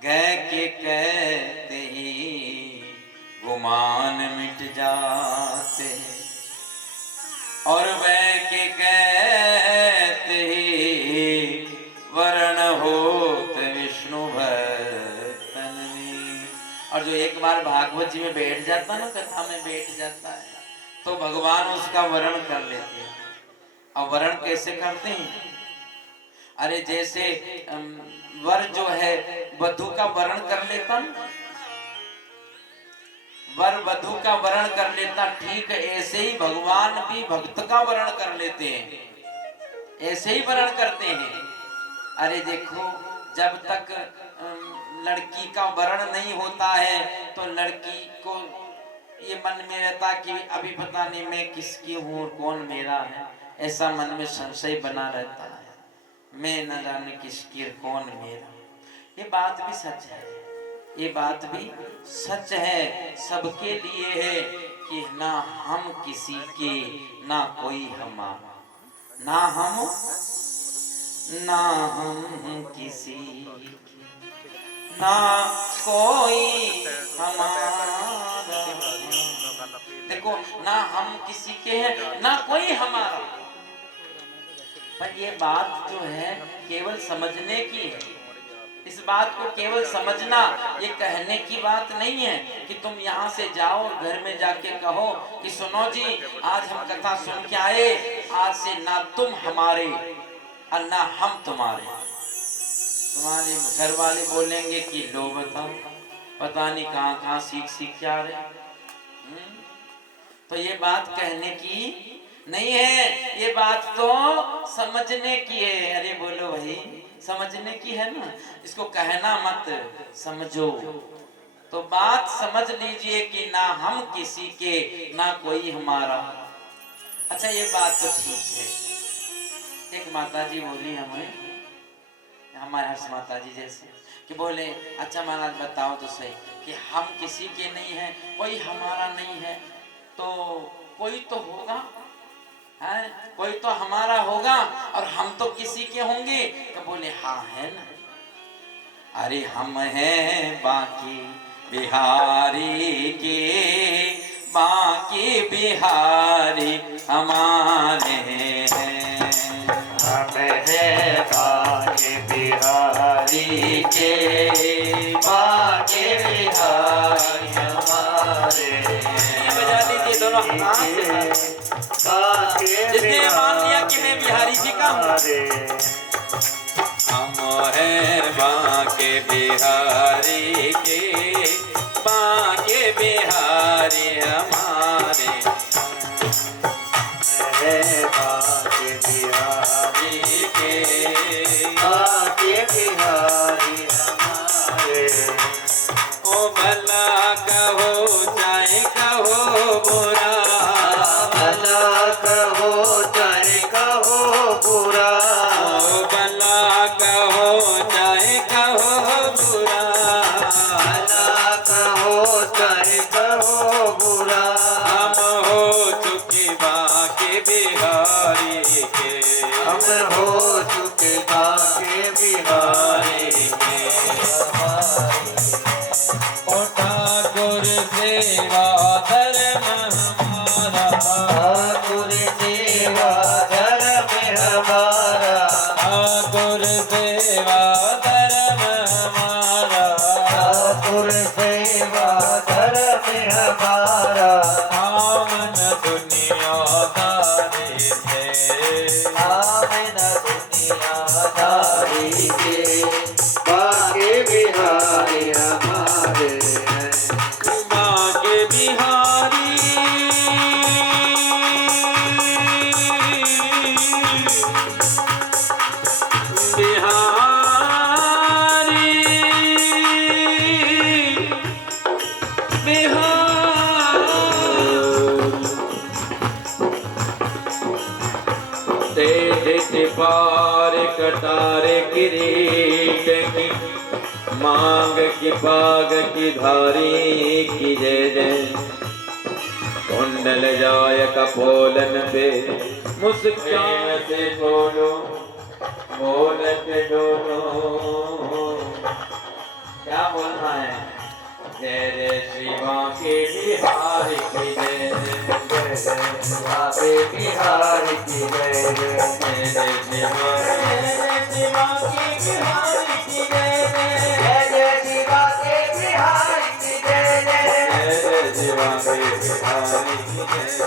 गए के कहते ही गुमान मिट जाते, और वह के कहते ही वर्ण होत विष्णु भक्तन में। और जो एक बार भागवत जी में बैठ जाता ना, कथा में बैठ जाता है, तो भगवान उसका वर्ण कर लेते हैं। और वर्ण कैसे करते हैं? अरे जैसे वर जो है वधु का वर्ण कर लेता, वर वधु का वर्ण कर लेता, ठीक ऐसे ही भगवान भी भक्त का वर्ण कर लेते हैं, ऐसे ही वर्ण करते हैं। अरे देखो जब तक लड़की का वर्ण नहीं होता है तो लड़की को ये मन में रहता कि अभी पता नहीं मैं किसकी हूँ और कौन मेरा है, ऐसा मन में संशय बना रहता है, मैं न जाने किसकी कौन मेरा। ये बात भी सच है, ये बात भी सच है, सबके लिए है कि ना हम किसी के ना कोई हमारा, ना हम किसी के ना कोई हमारा। देखो ना हम किसी के हैं ना कोई हमारा, पर ये बात जो है केवल समझने की है। इस बात को केवल समझना, ये कहने की बात नहीं है कि तुम यहाँ से जाओ घर में जाके कहो कि सुनो जी आज हम कथा सुन के आए, आज से ना तुम हमारे और ना हम तुम्हारे। तुम्हारे घर वाले बोलेंगे कि लो बताओ पता नहीं कहाँ सीख के आ रहे। तो ये बात कहने की नहीं है, ये बात तो समझने की है। अरे बोलो भाई समझने की है ना, इसको कहना मत, समझो। तो बात समझ लीजिए कि ना हम किसी के ना कोई हमारा। अच्छा ये बात तो ठीक है। एक माता जी बोली हमें, हमारे हर्ष माता जी जैसे कि बोले अच्छा महाराज बताओ तो सही कि हम किसी के नहीं हैं, कोई हमारा नहीं है, तो कोई तो होगा है, कोई तो हमारा होगा और हम तो किसी के होंगे। तो बोले हाँ है ना, अरे हम हैं बाकी बिहारी के, बाकी बिहारी हमारे हैं। हम है बाके बिहारी के, बाके बिहारी हमारे। ये बजा लीजिए दोनों हाथ से, जिसने मान लिया कि मैं बिहारी जी का हूँ। हम हैं बाके बिहारी के, बाके बिहारी हमारे। है बाके बिहारी के, बाके बिहारी हमारे। ओ भला कहो चाहे कहो बुरा, भला कहो चाहे कहो बुरा, ओ भला कहो चाहे कहो बुरा, भला कहो चाहे कहो बुरा। हम हो चुके बाके बिहारी के, हम हो चुके बाके बिहारी के। ओ ठाकुर सेवा धर्म हमारा, ठाकुर सेवा धर्म हमारा, ठाकुर सेवा धर्म हमारा, ठाकुर सेवा धर्म हमारा। आमन दुनियादारी से, आमन दुनियादारी के, बाके बिहारी हमारे हैं। बाके बिहारी पार कटारे किरीट की, मांग की पाग की धारी की जय जय। कुंडल जाय कपोलन पे मुस्कान से बोलो, बोलत दोनों। क्या बोलना है? जय जय श्री बांके बिहारी की जय जय, जय जय बाके बिहारी की जय जय। जय जय श्री बांके बिहारी की जय जय, जय जय श्री बाके बिहारी की जय जय। जय जय श्री बांके बिहारी की जय जय,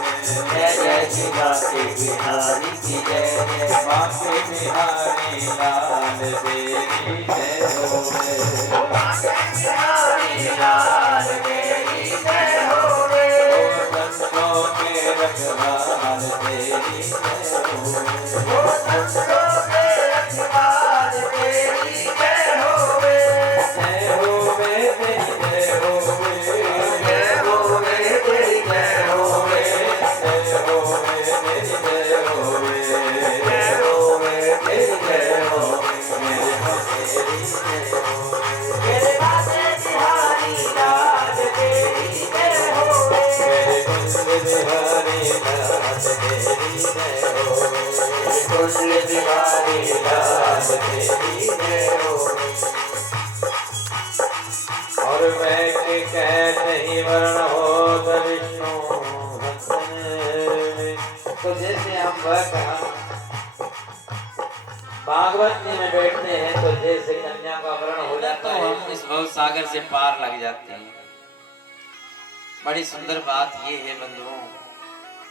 जय जय श्री बाके बिहारी की जय जय। बांके बिहारी लाल तेरी जय हो रे, बिहारी लाल तेरी जय हो रे। संतों के रखवाल तेरी जय हो रे, संतों के रखवाल तेरी जय हो रे। जय हो रे तेरी जय हो रे, जय हो रे तेरी जय हो रे। जय हो रे तेरी जय हो रे, जय हो रे तेरी जय हो रे। मेरे तेरी जय हो रे, मेरे बाके बिहारी लाल तेरी जय हो रे। मेरे कुंज बिहारी लाल तेरी जय हो रे, कुंज बिहारी लाल तेरी जय हो रे। और मैं के कह नहीं वर्ण हो विष्णु हसन। तो जैसे हम भागवत जी में बैठते हैं तो जैसे कन्या का वर्ण हो तो जाता हम है, इस भव सागर से पार लग जाते हैं। बड़ी सुंदर बात ये है बंधुओं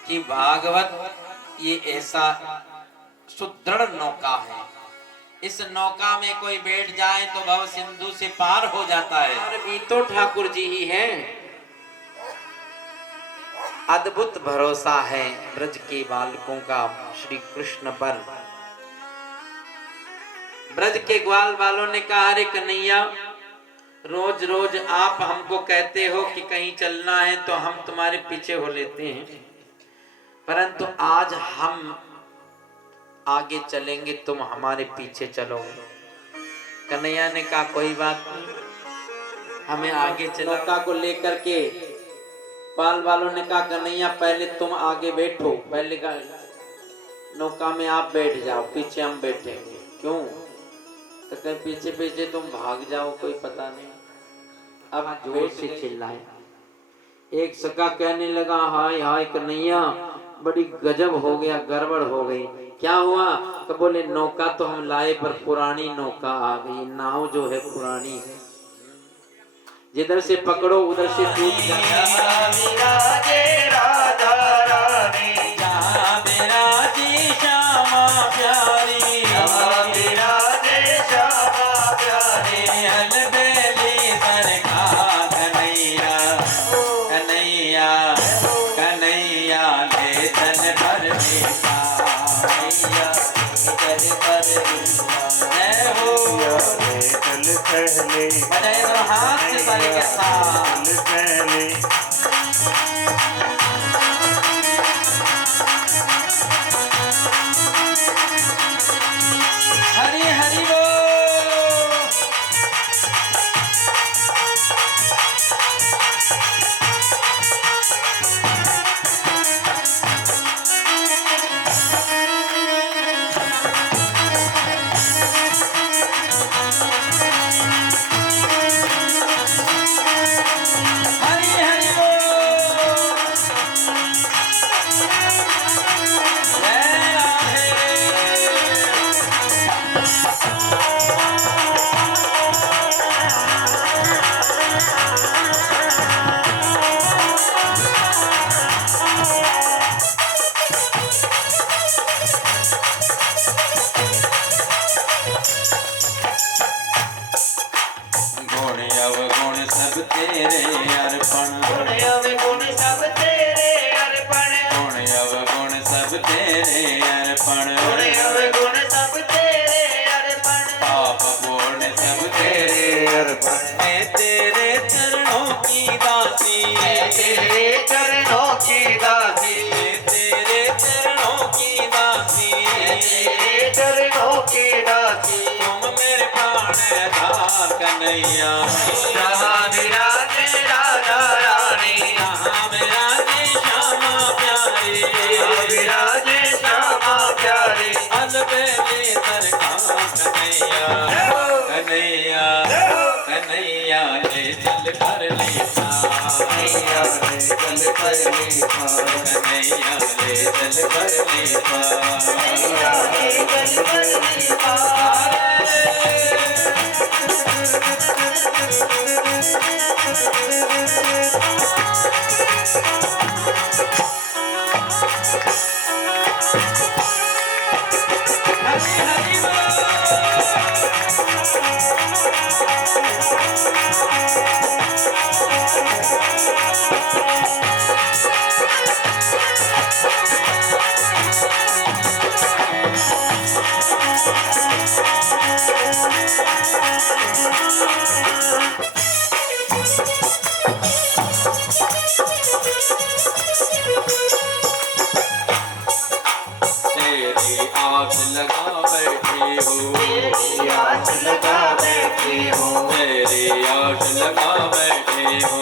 कि भागवत ये ऐसा सुदृढ़ नौका है, इस नौका में कोई बैठ जाए तो भव सिंधु से पार हो जाता है। और भी तो ठाकुर जी ही हैं। अद्भुत भरोसा है ब्रज के बालकों का श्री कृष्ण पर। ब्रज के ग्वाल वालों ने कहा अरे कन्हैया रोज रोज आप हमको कहते हो कि कहीं चलना है तो हम तुम्हारे पीछे हो लेते हैं, परंतु आज हम आगे चलेंगे, तुम हमारे पीछे चलोगे। कन्हैया ने कहा कोई बात नहीं, हमें आगे चलो। नौका को लेकर के पाल वालों ने कहा कन्हैया पहले तुम आगे बैठो, पहले का नौका में आप बैठ जाओ, पीछे हम बैठेंगे। क्यों? तो कहीं पीछे पीछे तुम भाग जाओ, कोई पता नहीं। अब जोर से चिल्लाए। एक सका कहने लगा हाय हाय कन्हैया बड़ी गजब हो गया, गड़बड़ हो गई। क्या हुआ? तो बोले नौका तो हम लाए पर पुरानी नौका आ गई, नाव जो है पुरानी है, जिधर से पकड़ो उधर से टूट हाथ से ताली के साथ हरी हरी बोल। कन्हैया विराजे राधा रानी, विराजे श्यामा प्यारी, विराजे श्यामा प्यारी, अलबेले सरकार कन्हैया कन्हैया कन्हैया ले चल कर ले कन्हैया ले चल कर ले कन्हैया ले चल कर ले कन्हैया ले चल कर ले। आस लगा बैठी हो, आस लगा बैठी हो, मेरी आस लगा बैठी हो,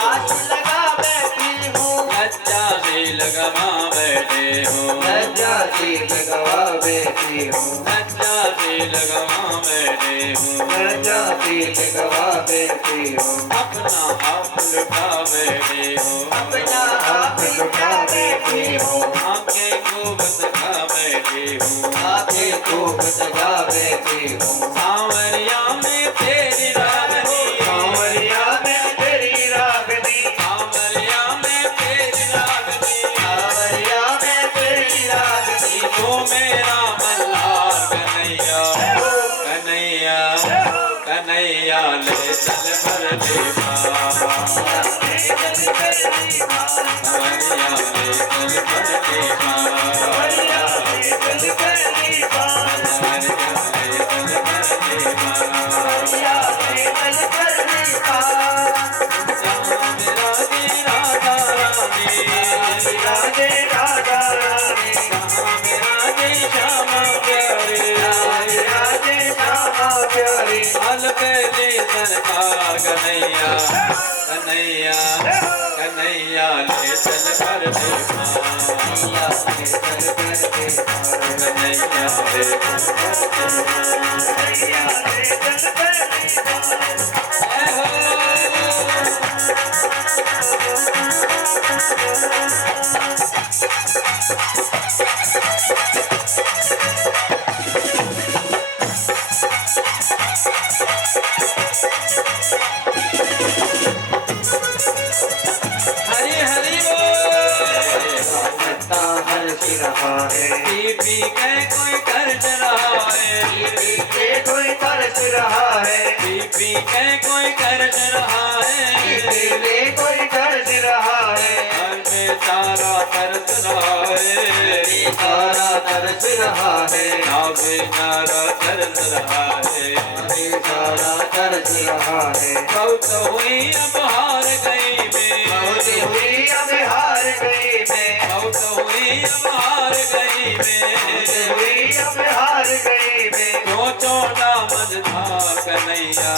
आस लगा बैठी हो, लज्जा से लगवा बैठे हो, लज्जा से लगवा बैठी हो, लज्जा से लगवा बैठे हो, लज्जा से लगवा बैठे हो, अपना आप लुटा बैठे हो, अपना आप लुटा बैठे हो, आंखें खूब सजा बैठे हो, आंखें खूब सजा बैठे हो, सांवरिया में तेरी रागनी, सांवरिया में तेरी रागनी, सांवरिया में तेरी रागनी, सांवरिया में तेरी रागनी, तो मेरा मल्हार कन्हैया कन्हैया कन्हैया ले चल भर दे कन्हैया ले चल भर दे कन्हैया ले चल भर दे कन्हैया ले चल भर दे विराजे राधा रानी कहाँ विराजे श्यामा प्यारे विराजे श्यामा प्यारी हाल पहले सरकार कन्हैया कन्हैया कन्हैया ले चल कर देखा कन्हैया ले चल कर देखा कन्हैया ले चल कर कन्हैया ले चल कर हरि हरि बोल हर रहा है पी के कोई कर्ज रहा है के कोई तरस रहा है पी के कोई कर्ज रहा है ले कोई तरस रहा है हर में तारा तरस रहा है तारा तरस रहा है ना बेचारा तरस रहा है तारा तरस रहा है बहुत हुई अब हार गई मैं बहुत हुई अब हार गई मैं बहुत हुई अब हार गई मैं हुई अब हार गई मैं जो चौड़ा मझधार कन्हैया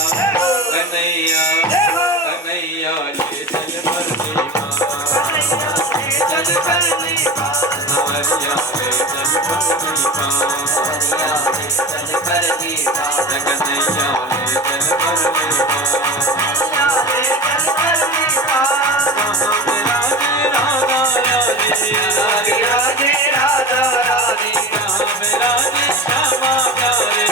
कन्हैया कन्हैया ले चल पर चल करनी हरिया ले चल पर चल करनी कन्हैया ले चल पर राधे राधा रानी कहाँ विराजे श्यामा प्यारे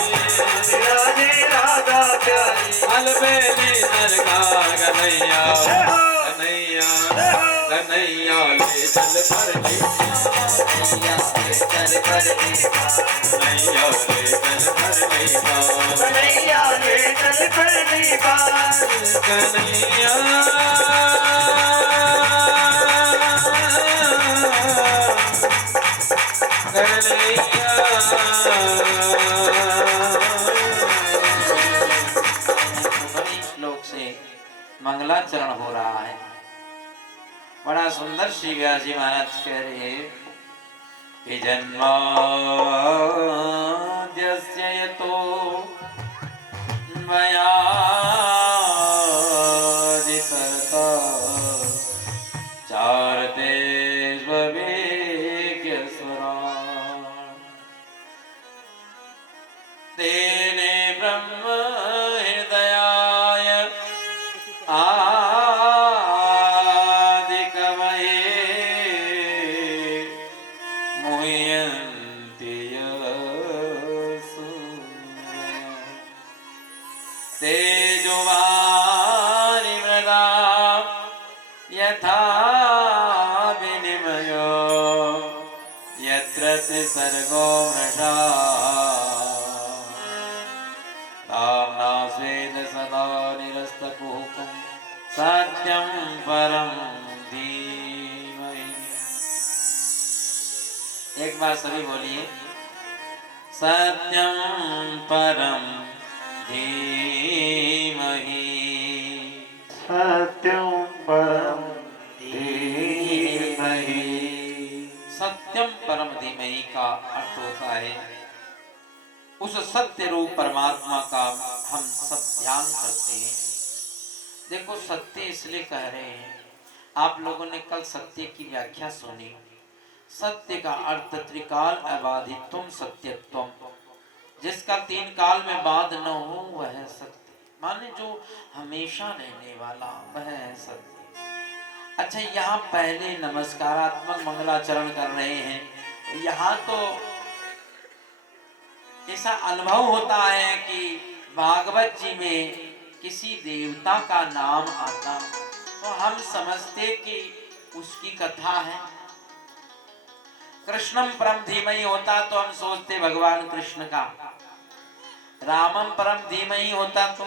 राधे राधा प्यारी अलबेली सरकार कन्हैया कन्हैया कन्हैया ले चल पर कन्हैया ले चल करनी कन्हैया ले चल पर कन्हैया ले चल करनी कन्हैया श्लोक से मंगलाचरण हो रहा है। बड़ा सुंदर श्री व्यास जी महाराज कह रहे हैं कि जन्माद्यस्य यतो मयादितरता चारते स्ववेग्यस्वरान् तेने ब्रह्म हृदयाय आदिकमये मुह्यन्ति तेजोवारि मृदा यथा विनिमयो यत्र त्रिसर्गो मृषा धाम्ना स्वेद सदा निरस्तकुहुकं सत्यं परं धीमहि। एक बार सभी बोलिए सत्यं परं धीमहि। सत्यं परम धीमहि सत्यम परम धीमहि का अर्थ होता है उस सत्य रूप परमात्मा का हम सब ध्यान करते हैं। देखो सत्य इसलिए कह रहे हैं, आप लोगों ने कल सत्य की व्याख्या सुनी। सत्य का अर्थ त्रिकाल अबाधित्वम सत्यत्वम, जिसका तीन काल में बाध न हो वह है सत्य, माने जो हमेशा रहने वाला वह है सत्य। अच्छा, यहाँ पहले नमस्कारात्मक मंगलाचरण कर रहे हैं। यहाँ तो ऐसा अनुभव होता है कि भागवत जी में किसी देवता का नाम आता तो हम समझते कि उसकी कथा है। कृष्णम परम धीमहि होता तो हम सोचते भगवान कृष्ण का। रामम परम धीमहि होता तो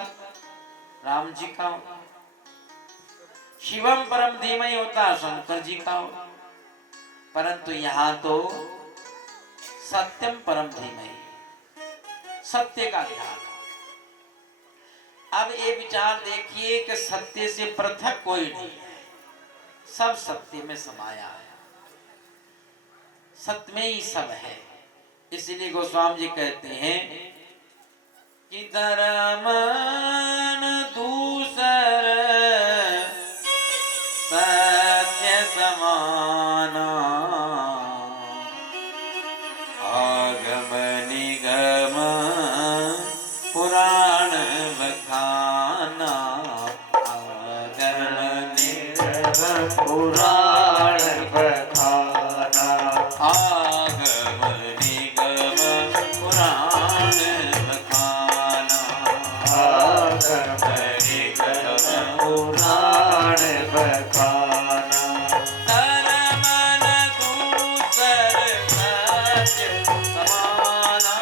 राम जी का होता। शिवम परम धीमहि होता शंकर जी का होता। परंतु यहाँ तो सत्यम परम धीमहि, सत्य का ध्यान। अब ये विचार देखिए कि सत्य से पृथक कोई नहीं है, सब सत्य में समाया है। सत्य में ही सब है। इसलिए गोस्वामी जी कहते हैं कि धर्म दूसर सत्य समाना, आगम निगम पुराण बखाना, आगम निगम पुराण बखाना, आगम निगम पुराण बखाना, आगम निगम पुराण बखाना, धर्म दूसर सत्य समाना,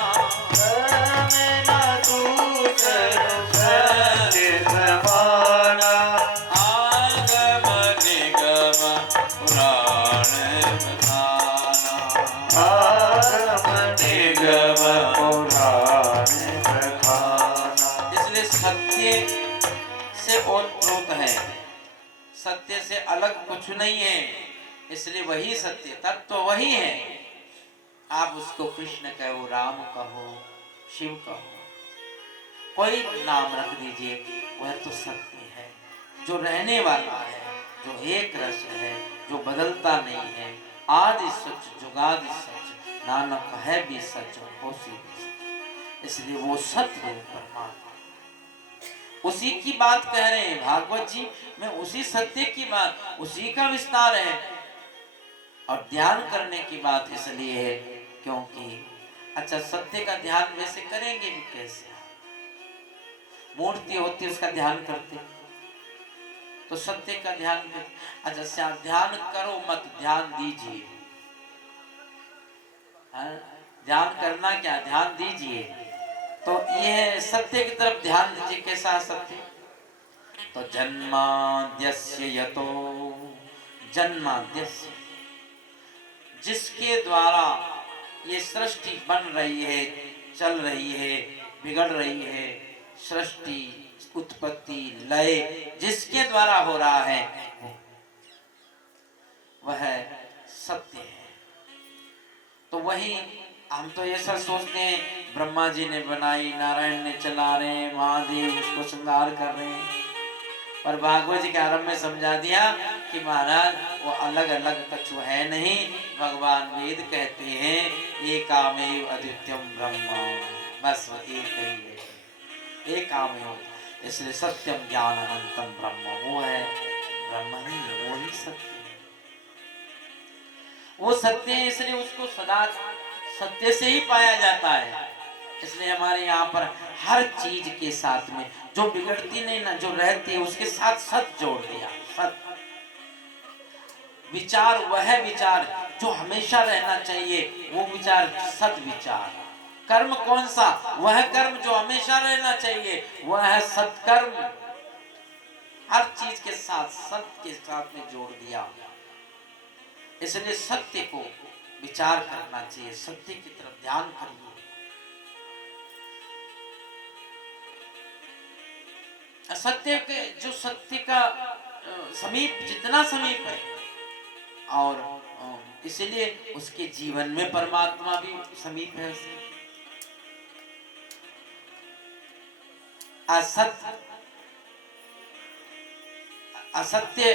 धर्म दूसर सत्य समाना, आगम निगम पुराण बखाना, आगम निगम पुराण बखाना। इसलिए सत्य से ओतप्रोत है, सत्य से अलग कुछ नहीं है। इसलिए वही सत्य तत्व तो वही है। आप उसको कृष्ण कहो, राम कहो, शिव कहो, कोई नाम रख दीजिए, वह तो सत्य है, जो रहने वाला है, जो एक रस है, जो बदलता नहीं है। आदि सच जुगादि सच, नानक है भी सच और होसी भी सच। इसलिए वो सत्य है परमात्मा, उसी की बात कह रहे हैं भागवत जी में, उसी सत्य की बात, उसी का विस्तार है। और ध्यान करने की बात इसलिए है क्योंकि अच्छा सत्य का ध्यान वैसे करेंगे भी कैसे? मूर्ति होती उसका ध्यान करते, तो सत्य का ध्यान करते। अच्छा से आप ध्यान करो मत, ध्यान दीजिए। ध्यान करना क्या, ध्यान दीजिए। तो ये सत्य की तरफ ध्यान दीजिए। कैसा सत्य? तो जन्माद्यस्य यतो, जन्माद्यस्य, जिसके द्वारा ये सृष्टि बन रही है, चल रही है, बिगड़ रही है, सृष्टि उत्पत्ति लय जिसके द्वारा हो रहा है वह सत्य है। तो वही हम तो ऐसा सोचते हैं ब्रह्मा जी ने बनाई, नारायण ने चला रहे हैं, महादेव उसको श्रृंगार कर रहे हैं। पर भागवत जी के आरंभ में समझा दिया कि महाराज वो अलग अलग कछु है नहीं। भगवान वेद कहते हैं एकामेव अद्वितीयम ब्रह्म, बस वो एक ही है, एकामेव। इसलिए सत्यम ज्ञान अनंतम ब्रह्म, वो है ब्रह्म ही, वो ही सत्य है, वो सत्य है। इसलिए उसको सदा सत्य से ही पाया जाता है। इसलिए हमारे यहाँ पर हर चीज के साथ में जो बिगड़ती नहीं ना, जो रहती है उसके साथ सत्य जोड़ दिया। सत्य विचार, वह विचार जो हमेशा रहना चाहिए, वो विचार सद विचार। कर्म कौन सा? वह कर्म जो हमेशा रहना चाहिए, वह है सत्कर्म। हर चीज के साथ सत्य के साथ में जोड़ दिया। इसलिए सत्य को विचार करना चाहिए, सत्य की तरफ ध्यान करिए। सत्य के जो सत्य का समीप, जितना समीप है, और इसलिए उसके जीवन में परमात्मा भी समीप है उसे। असत्य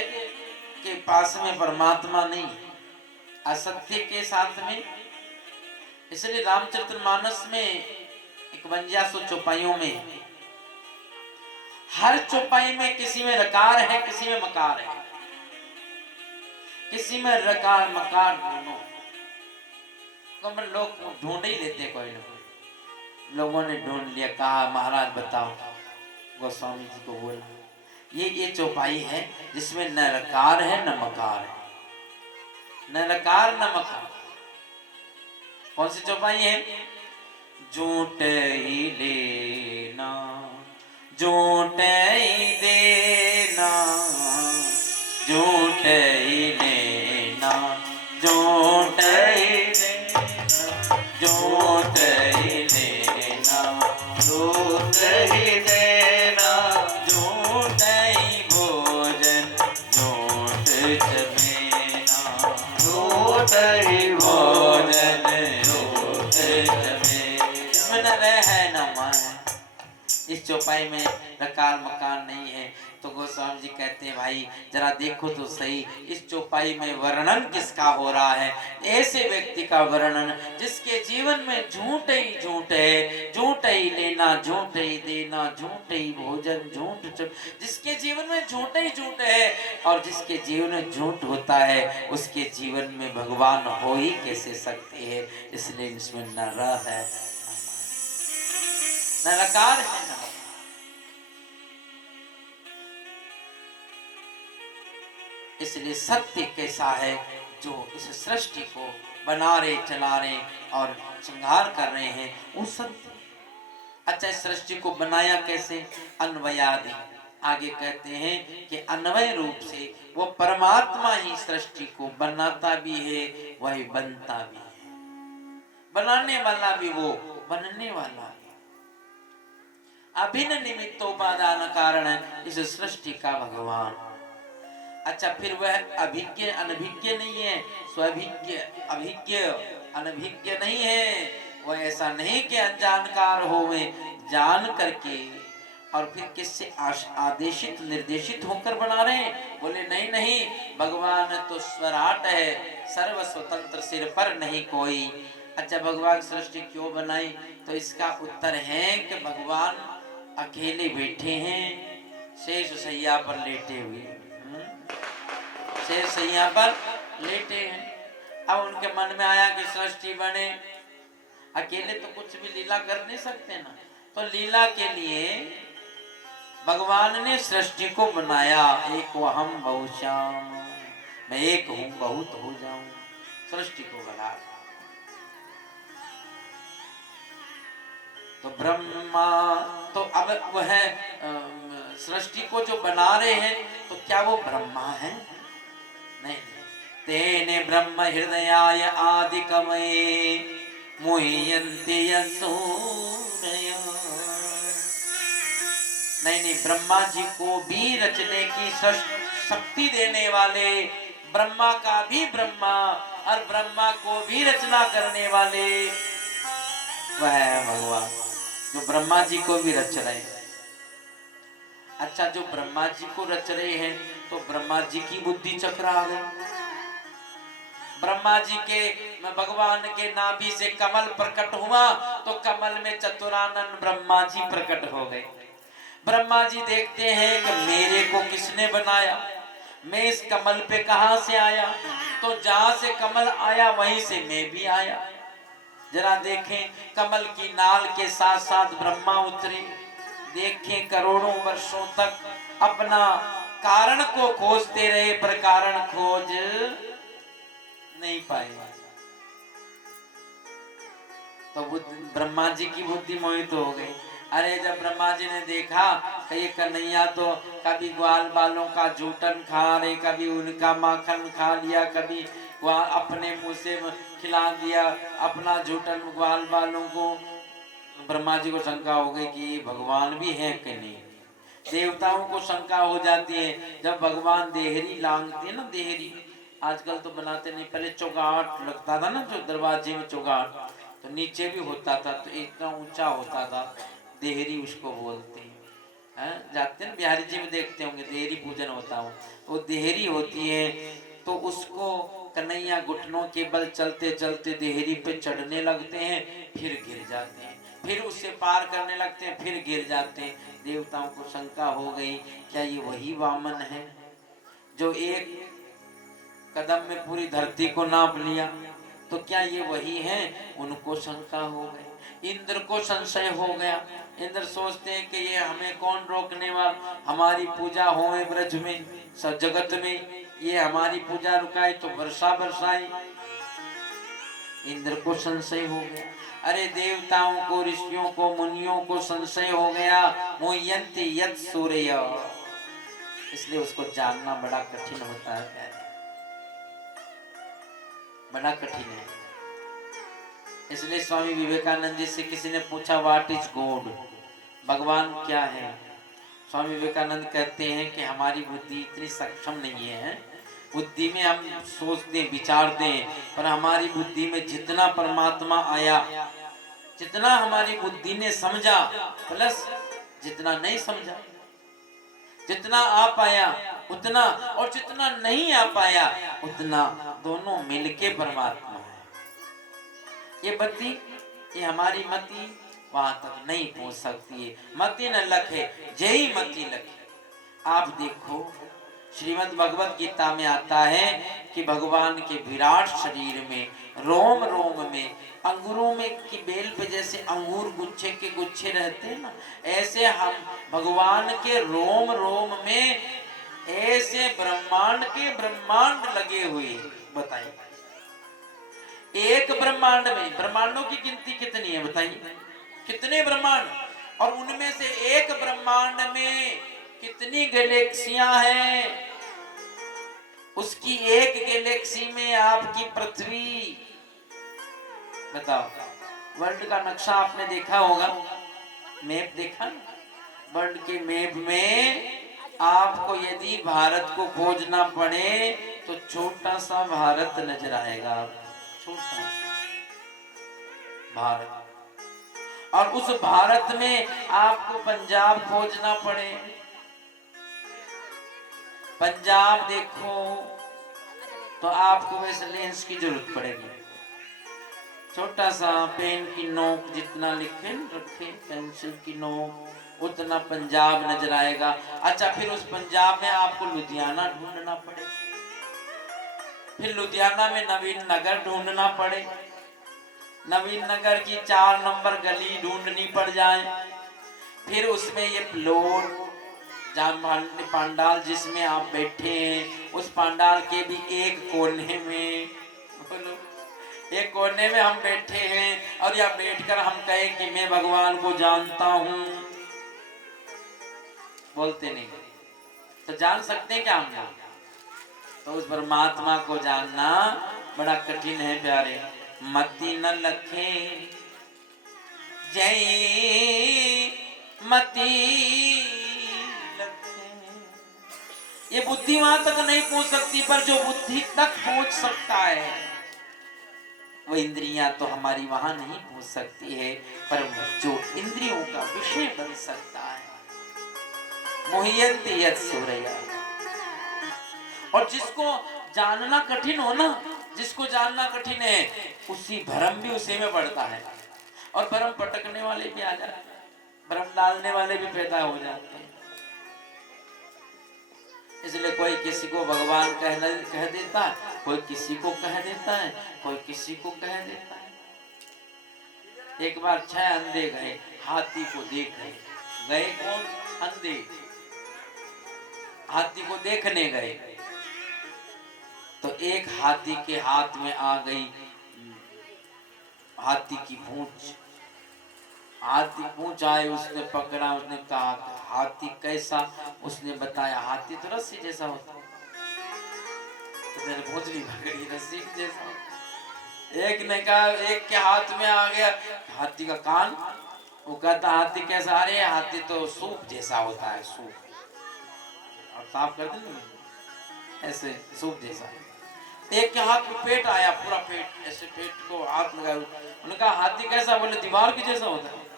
के पास में परमात्मा नहीं, असत्य के साथ में। इसलिए रामचरितमानस में 51 चौपाइयों में, हर चौपाई में किसी में रकार है, किसी में मकार है, किसी में रकार मकार दोनों। तो लोग ढूंढ ही लेते, कोई ना कोई लोगों ने ढूंढ लिया, कहा महाराज बताओ। गोस्वामी जी को बोला ये चौपाई है जिसमें न रकार है न मकार है, न रकार न मकार। कौन सी चौपाई है? झूठ ही लेना, झूठ ही देना, झूठ ही लेना, झूठ ही देना, झूठ ही लेना, झूठ ही देना, झूठ ही भोजन, झूठ चमेना, झूठ ही भोजन, चौपाई में रकाल मकान नहीं है। तो गोस्वामी जी कहते हैं भाई जरा देखो तो सही इस चौपाई में वर्णन किसका हो रहा है। ऐसे व्यक्ति का वर्णन जिसके जीवन में झूठ ही झूठ है, झूठ ही लेना, झूठ ही देना, झूठ ही भोजन, झूठ जिसके जीवन में झूठ ही झूठ है, और जिसके जीवन में झूठ होता है उसके जीवन में भगवान हो ही कैसे सकते हैं। इसलिए इसमें न र है न रकार है न मकार। इसलिए सत्य कैसा है जो इस सृष्टि को बना रहे, चला रहे और श्रृंगार कर रहे हैं वो सत्य। अच्छा इस सृष्टि को बनाया कैसे? अन्वयादि। आगे कहते हैं कि अन्वय रूप से वो परमात्मा ही सृष्टि को बनाता भी है, वही बनता भी है, बनाने वाला भी वो, बनने वाला भी। अभिन्न निमित्तोपादान कारण है इस सृष्टि का भगवान। अच्छा फिर वह अभिज्ञ अनभिज्ञ नहीं है, स्वभिज्ञ अभिज्ञ अनभिज्ञ नहीं है। वह ऐसा नहीं कि अनजानकार होवे, जान करके और फिर किससे आदेशित निर्देशित होकर बना रहे हैं। बोले नहीं नहीं, भगवान तो स्वराट है, सर्व स्वतंत्र, सिर पर नहीं कोई। अच्छा भगवान सृष्टि क्यों बनाई? तो इसका उत्तर है कि भगवान अकेले बैठे हैं शेष सैया पर लेटे हुए, शेष सैया पर लेटे हैं। अब उनके मन में आया कि सृष्टि बने, अकेले तो कुछ भी लीला कर नहीं सकते ना, तो लीला के लिए भगवान ने सृष्टि को बनाया। एक अहम बहुश्याम, मैं एक हूं बहुत हो जाऊं, सृष्टि को बना। तो ब्रह्मा तो अब वह सृष्टि को जो बना रहे हैं तो क्या वो ब्रह्मा है? नहीं। तेने ब्रह्म हृदयाय आदि कमये मुह्यन्ति यसूरया। नहीं, ब्रह्मा जी को भी रचने की शक्ति देने वाले, ब्रह्मा का भी ब्रह्मा और ब्रह्मा को भी रचना करने वाले वह है भगवान, जो ब्रह्मा जी को भी रच रहे हैं। अच्छा जो ब्रह्मा जी को रच रहे हैं तो ब्रह्मा जी की बुद्धि चक्र आ गई। ब्रह्मा जी के भगवान के नाभि से कमल प्रकट हुआ तो कमल में चतुरानन ब्रह्मा जी प्रकट हो गए। ब्रह्मा जी देखते हैं कि मेरे को किसने बनाया, मैं इस कमल पे कहां से आया? तो जहां से कमल आया वहीं से मैं भी आया। जरा देखें, कमल की नाल के साथ साथ ब्रह्मा उतरे। देखें करोड़ों वर्षों तक अपना कारण को खोजते रहे पर कारण खोज नहीं पाए। तो ब्रह्मा जी की बुद्धि मोहित हो गई। अरे जब ब्रह्मा जी ने देखा कि ये कन्हैया तो कभी ग्वाल बालों का जूठन खा रहे, कभी उनका माखन खा लिया, कभी अपने मुंह से खिला दिया अपना जूठन ग्वाल बालों को, ब्रह्मा जी को शंका हो गई कि भगवान भी है कि नहीं। देवताओं को शंका हो जाती है जब भगवान देहरी लांगते हैं ना, देहरी आजकल तो बनाते नहीं, पहले चौगाट लगता था ना, जो दरवाजे में चौगाट तो नीचे भी होता था, तो इतना ऊंचा होता था, देहरी उसको बोलते हैं। जाते हैं बिहारी जी में देखते होंगे देहरी पूजन होता हो, वो देहरी होती है। तो उसको कन्हैया घुटनों के बल चलते चलते देहरी पे चढ़ने लगते हैं, फिर गिर जाते हैं, फिर उससे पार करने लगते हैं, फिर गिर जाते हैं। देवताओं को शंका हो गई क्या ये वही वामन है जो एक कदम में पूरी धरती को नाप लिया? तो क्या ये वही है? उनको शंका हो गई। इंद्र को संशय हो गया। इंद्र सोचते हैं कि ये हमें कौन रोकने वाला, हमारी पूजा होए ब्रज में, सब जगत में, ये हमारी पूजा रुकाए तो वर्षा बरसाए। इंद्र को संशय हो गया। अरे देवताओं को, ऋषियों को, मुनियों को संशय हो गया। मुह्यन्ति यत् सूर्य, इसलिए उसको जानना बड़ा कठिन होता है, बड़ा कठिन है। इसलिए स्वामी विवेकानंद जी से किसी ने पूछा व्हाट इज गॉड, भगवान क्या है? स्वामी विवेकानंद कहते हैं कि हमारी बुद्धि इतनी सक्षम नहीं है, बुद्धि में हम सोचते विचारते हैं, पर हमारी बुद्धि में जितना परमात्मा आया, जितना हमारी बुद्धि ने समझा, प्लस जितना नहीं समझा, जितना आ पाया उतना, और जितना नहीं आ पाया उतना, दोनों मिलके परमात्मा है। ये बत्ती, ये हमारी मति वहां तक नहीं पहुंच सकती है। मति न लखे जय मति लखे। आप देखो श्रीमद् भगवत गीता में आता है कि भगवान के विराट शरीर में रोम रोम में, अंगूरों में की बेल पे जैसे अंगूर गुच्छे के गुच्छे रहते हैं ना, ऐसे हम भगवान के रोम रोम में ऐसे ब्रह्मांड के ब्रह्मांड लगे हुए। बताइए, एक ब्रह्मांड में, ब्रह्मांडों की गिनती कितनी है बताइए, कितने ब्रह्मांड, और उनमें से एक ब्रह्मांड में कितनी गैलेक्सियां हैं। उसकी एक गैलेक्सी में आपकी पृथ्वी, बताओ, वर्ल्ड का नक्शा आपने देखा होगा, मैप देखा ना, वर्ल्ड के मैप में आपको यदि भारत को खोजना पड़े तो छोटा सा भारत नजर आएगा, छोटा भारत। और उस भारत में आपको पंजाब खोजना पड़े, पंजाब देखो तो आपको वैसे लेंस की जरूरत पड़ेगी। छोटा सा पेन की नोक जितना लिखे रखे, पेंसिल की नोक उतना पंजाब नजर आएगा। अच्छा, फिर उस पंजाब में आपको लुधियाना ढूंढना पड़े, फिर लुधियाना में नवीन नगर ढूंढना पड़े, नवीन नगर की 4 नंबर गली ढूंढनी पड़ जाए, फिर उसमें ये प्लॉट जहाँ पांडाल जिसमें आप बैठे हैं, उस पांडाल के भी एक कोने में, बोलो, एक कोने में हम बैठे हैं, और या बैठकर हम कहें कि मैं भगवान को जानता हूं, बोलते नहीं, तो जान सकते हैं क्या हम लोग? तो उस परमात्मा को जानना बड़ा कठिन है प्यारे। मति न लखे जय मति लखे। ये बुद्धि वहां तक नहीं पहुंच सकती, पर जो बुद्धि तक पहुंच सकता है वो इंद्रियां तो हमारी वहां नहीं पहुंच सकती है, पर जो इंद्रियों का विषय बन सकता है, मोहियन्ति यत् सूरया। और जिसको जानना कठिन हो ना, जिसको जानना कठिन है, उसी भ्रम भी उसी में पड़ता है, और भ्रम पटकने वाले भी आ जाते हैं, भ्रम डालने वाले भी पैदा हो जाते हैं। इसलिए कोई किसी को भगवान कह देता है, कोई किसी को कह देता है, कोई किसी को कह देता है। एक बार 6 अंधे गए हाथी को देख रहे, गए कौन? अंधे हाथी को देखने गए, तो एक हाथी के हाथ में आ गई हाथी की पूंछ। हाथी पूंछ आए, उसने पकड़ा, उसने कहा हाथी कैसा? उसने बताया हाथी तो रस्सी जैसा होता है। तो मेरे पूंछ भी पकड़ी, रस्सी जैसा। एक ने कहा, एक के हाथ में आ गया हाथी का कान, वो कहता हाथी कैसा? अरे हाथी तो सूप जैसा होता है, सूप, और साफ कर देना ऐसे सूप जैसा। एक के हाथ में पेट आया, पूरा पेट, ऐसे पेट को हाथ लगाया, उन्होंने कहा हाथी कैसा? बोले दीवार के जैसा होता है।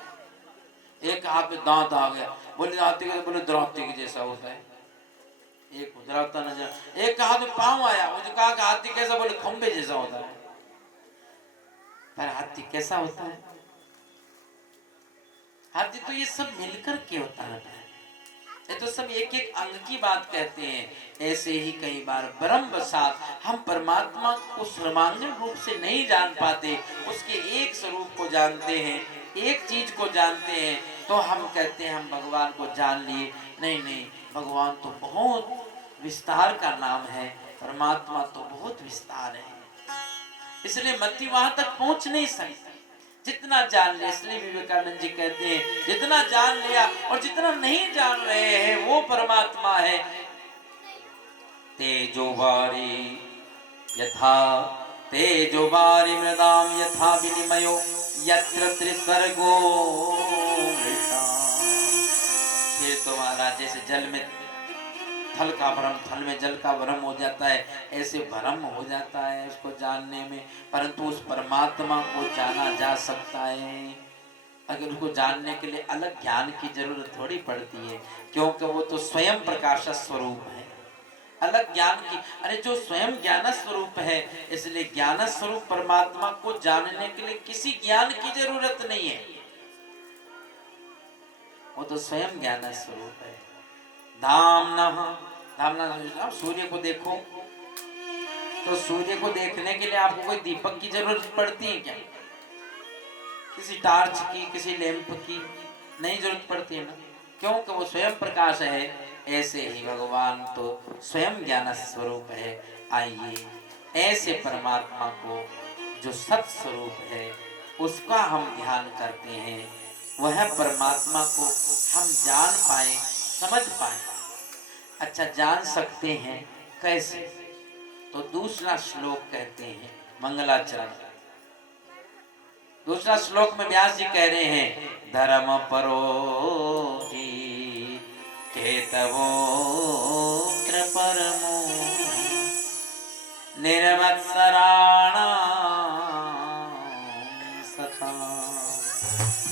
एक हाथ में दांत आ गया, बोले हाथी का, बोले द्रौपदी के जैसा होता है। एक उधराता नजर, एक के हाथ में पांव आया, मुझे कहा कि हाथी कैसा? बोले खंबे जैसा होता है। पर हाथी कैसा होता है? हाथी तो ये सब मिलकर के होता है, ये तो सब एक एक अंग की बात कहते हैं। ऐसे ही कई बार ब्रह्म वसात हम परमात्मा को सर्वांगीण रूप से नहीं जान पाते, उसके एक स्वरूप को जानते हैं, एक चीज को जानते हैं, तो हम कहते हैं हम भगवान को जान लिए। नहीं नहीं, भगवान तो बहुत विस्तार का नाम है, परमात्मा तो बहुत विस्तार है, इसलिए मति वहां तक पहुंच नहीं सकती जितना जान ले। इसलिए विवेकानंद जी कहते हैं जितना जान लिया और जितना नहीं जान रहे हैं वो परमात्मा है। तेजो वारी यथा तेजो वारी मृदाम यथा विनिमयो यत्र त्रिसर्गो मृषा। फिर तुम्हारा जैसे जल में थल का भ्रम, थल में जल का भ्रम हो जाता है, ऐसे भ्रम हो जाता है उसको जानने में, परंतु उस परमात्मा को जाना जा सकता है। अगर उनको जानने के लिए अलग ज्ञान की जरूरत थोड़ी पड़ती है, क्योंकि वो तो स्वयं प्रकाश स्वरूप है। अलग ज्ञान की, अरे जो स्वयं ज्ञान स्वरूप है, इसलिए ज्ञान स्वरूप परमात्मा को जानने के लिए किसी ज्ञान की जरूरत नहीं है, वो तो स्वयं ज्ञान स्वरूप है। धामना धामना, सूर्य को देखो तो सूर्य को देखने के लिए आपको कोई दीपक की जरूरत पड़ती है क्या? किसी टार्च की, किसी लैंप की नहीं जरूरत पड़ती है ना, क्योंकि वो स्वयं प्रकाश है। ऐसे ही भगवान तो स्वयं ज्ञान स्वरूप है। आइए ऐसे परमात्मा को जो सत स्वरूप है उसका हम ध्यान करते हैं, वह परमात्मा को हम जान पाए, समझ पाए। अच्छा, जान सकते हैं कैसे? तो दूसरा श्लोक कहते हैं, मंगलाचरण। दूसरा श्लोक में व्यास जी कह रहे हैं, धर्म परो ही केतवो परमो निर्मत्सराणां सता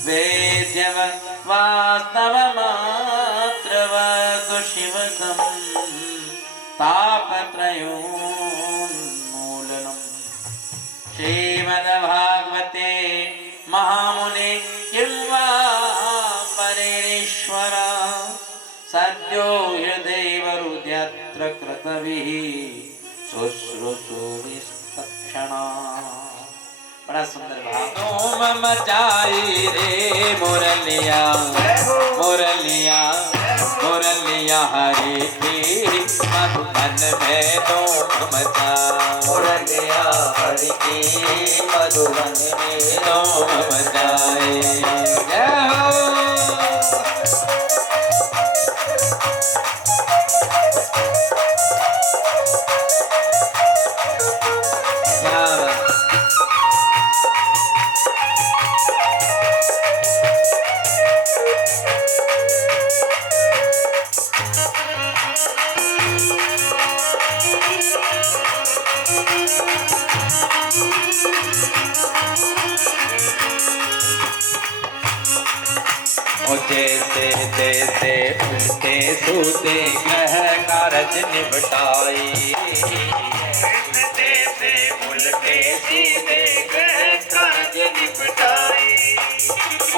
वेद्यव वास्तवमात्रवतु शिवकं तापत्रयोन्मूलनम्। श्रीमद्भागवते महामुने किं वा परेश्वर सद्यो हृदयैवरुध्यत्र कृतविः शुश्रूषुभिस्तत्क्षणा। बड़ा सुंदर भाव। ओम मचाई रे मुरलिया मुरलिया मुरलिया हरे की मधुबन में धूम मचा। मुरलिया हरे की मधुबन में धूम मचाए। जय हो। जैसे जैसे उठते सूते ग्रह कारज निपटाई। जैसे उल्टे सीधे ग्रह कारज निपटाई।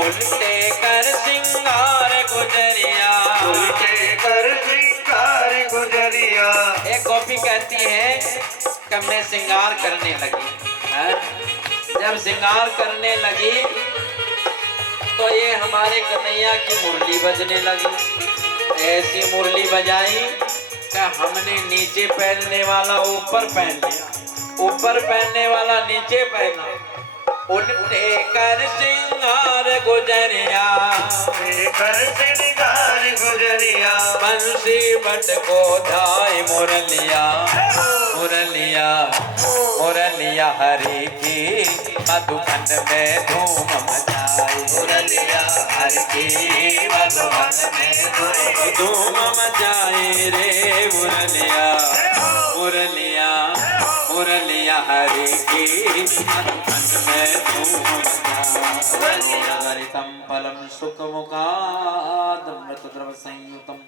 उल्टे कर सिंगार गुजरिया। उल्टे कर सिंगार गुजरिया। एक गोपी कहती है कि मैं सिंगार करने लगी। जब सिंगार करने लगी तो ये हमारे कन्हैया की मुरली बजने लगी। ऐसी मुरली बजाई कि हमने नीचे पहनने वाला ऊपर पहन लिया, ऊपर पहनने वाला नीचे पहना। उल्टे कर सिंगार गुजरिया। कर सिंगार गुजरिया। बंसी बट को धाय मुरलिया मुरलिया मुरलिया हरि की मधुबन में धूम मचाए। मुरलिया हरि की मधुबन में धूम मचाए रे। मुरलिया मुरलिया मुरलिया हरि की मधुबन में धूम मचाए। हरितं फलं सुखमुखादमृतद्रव संयुतं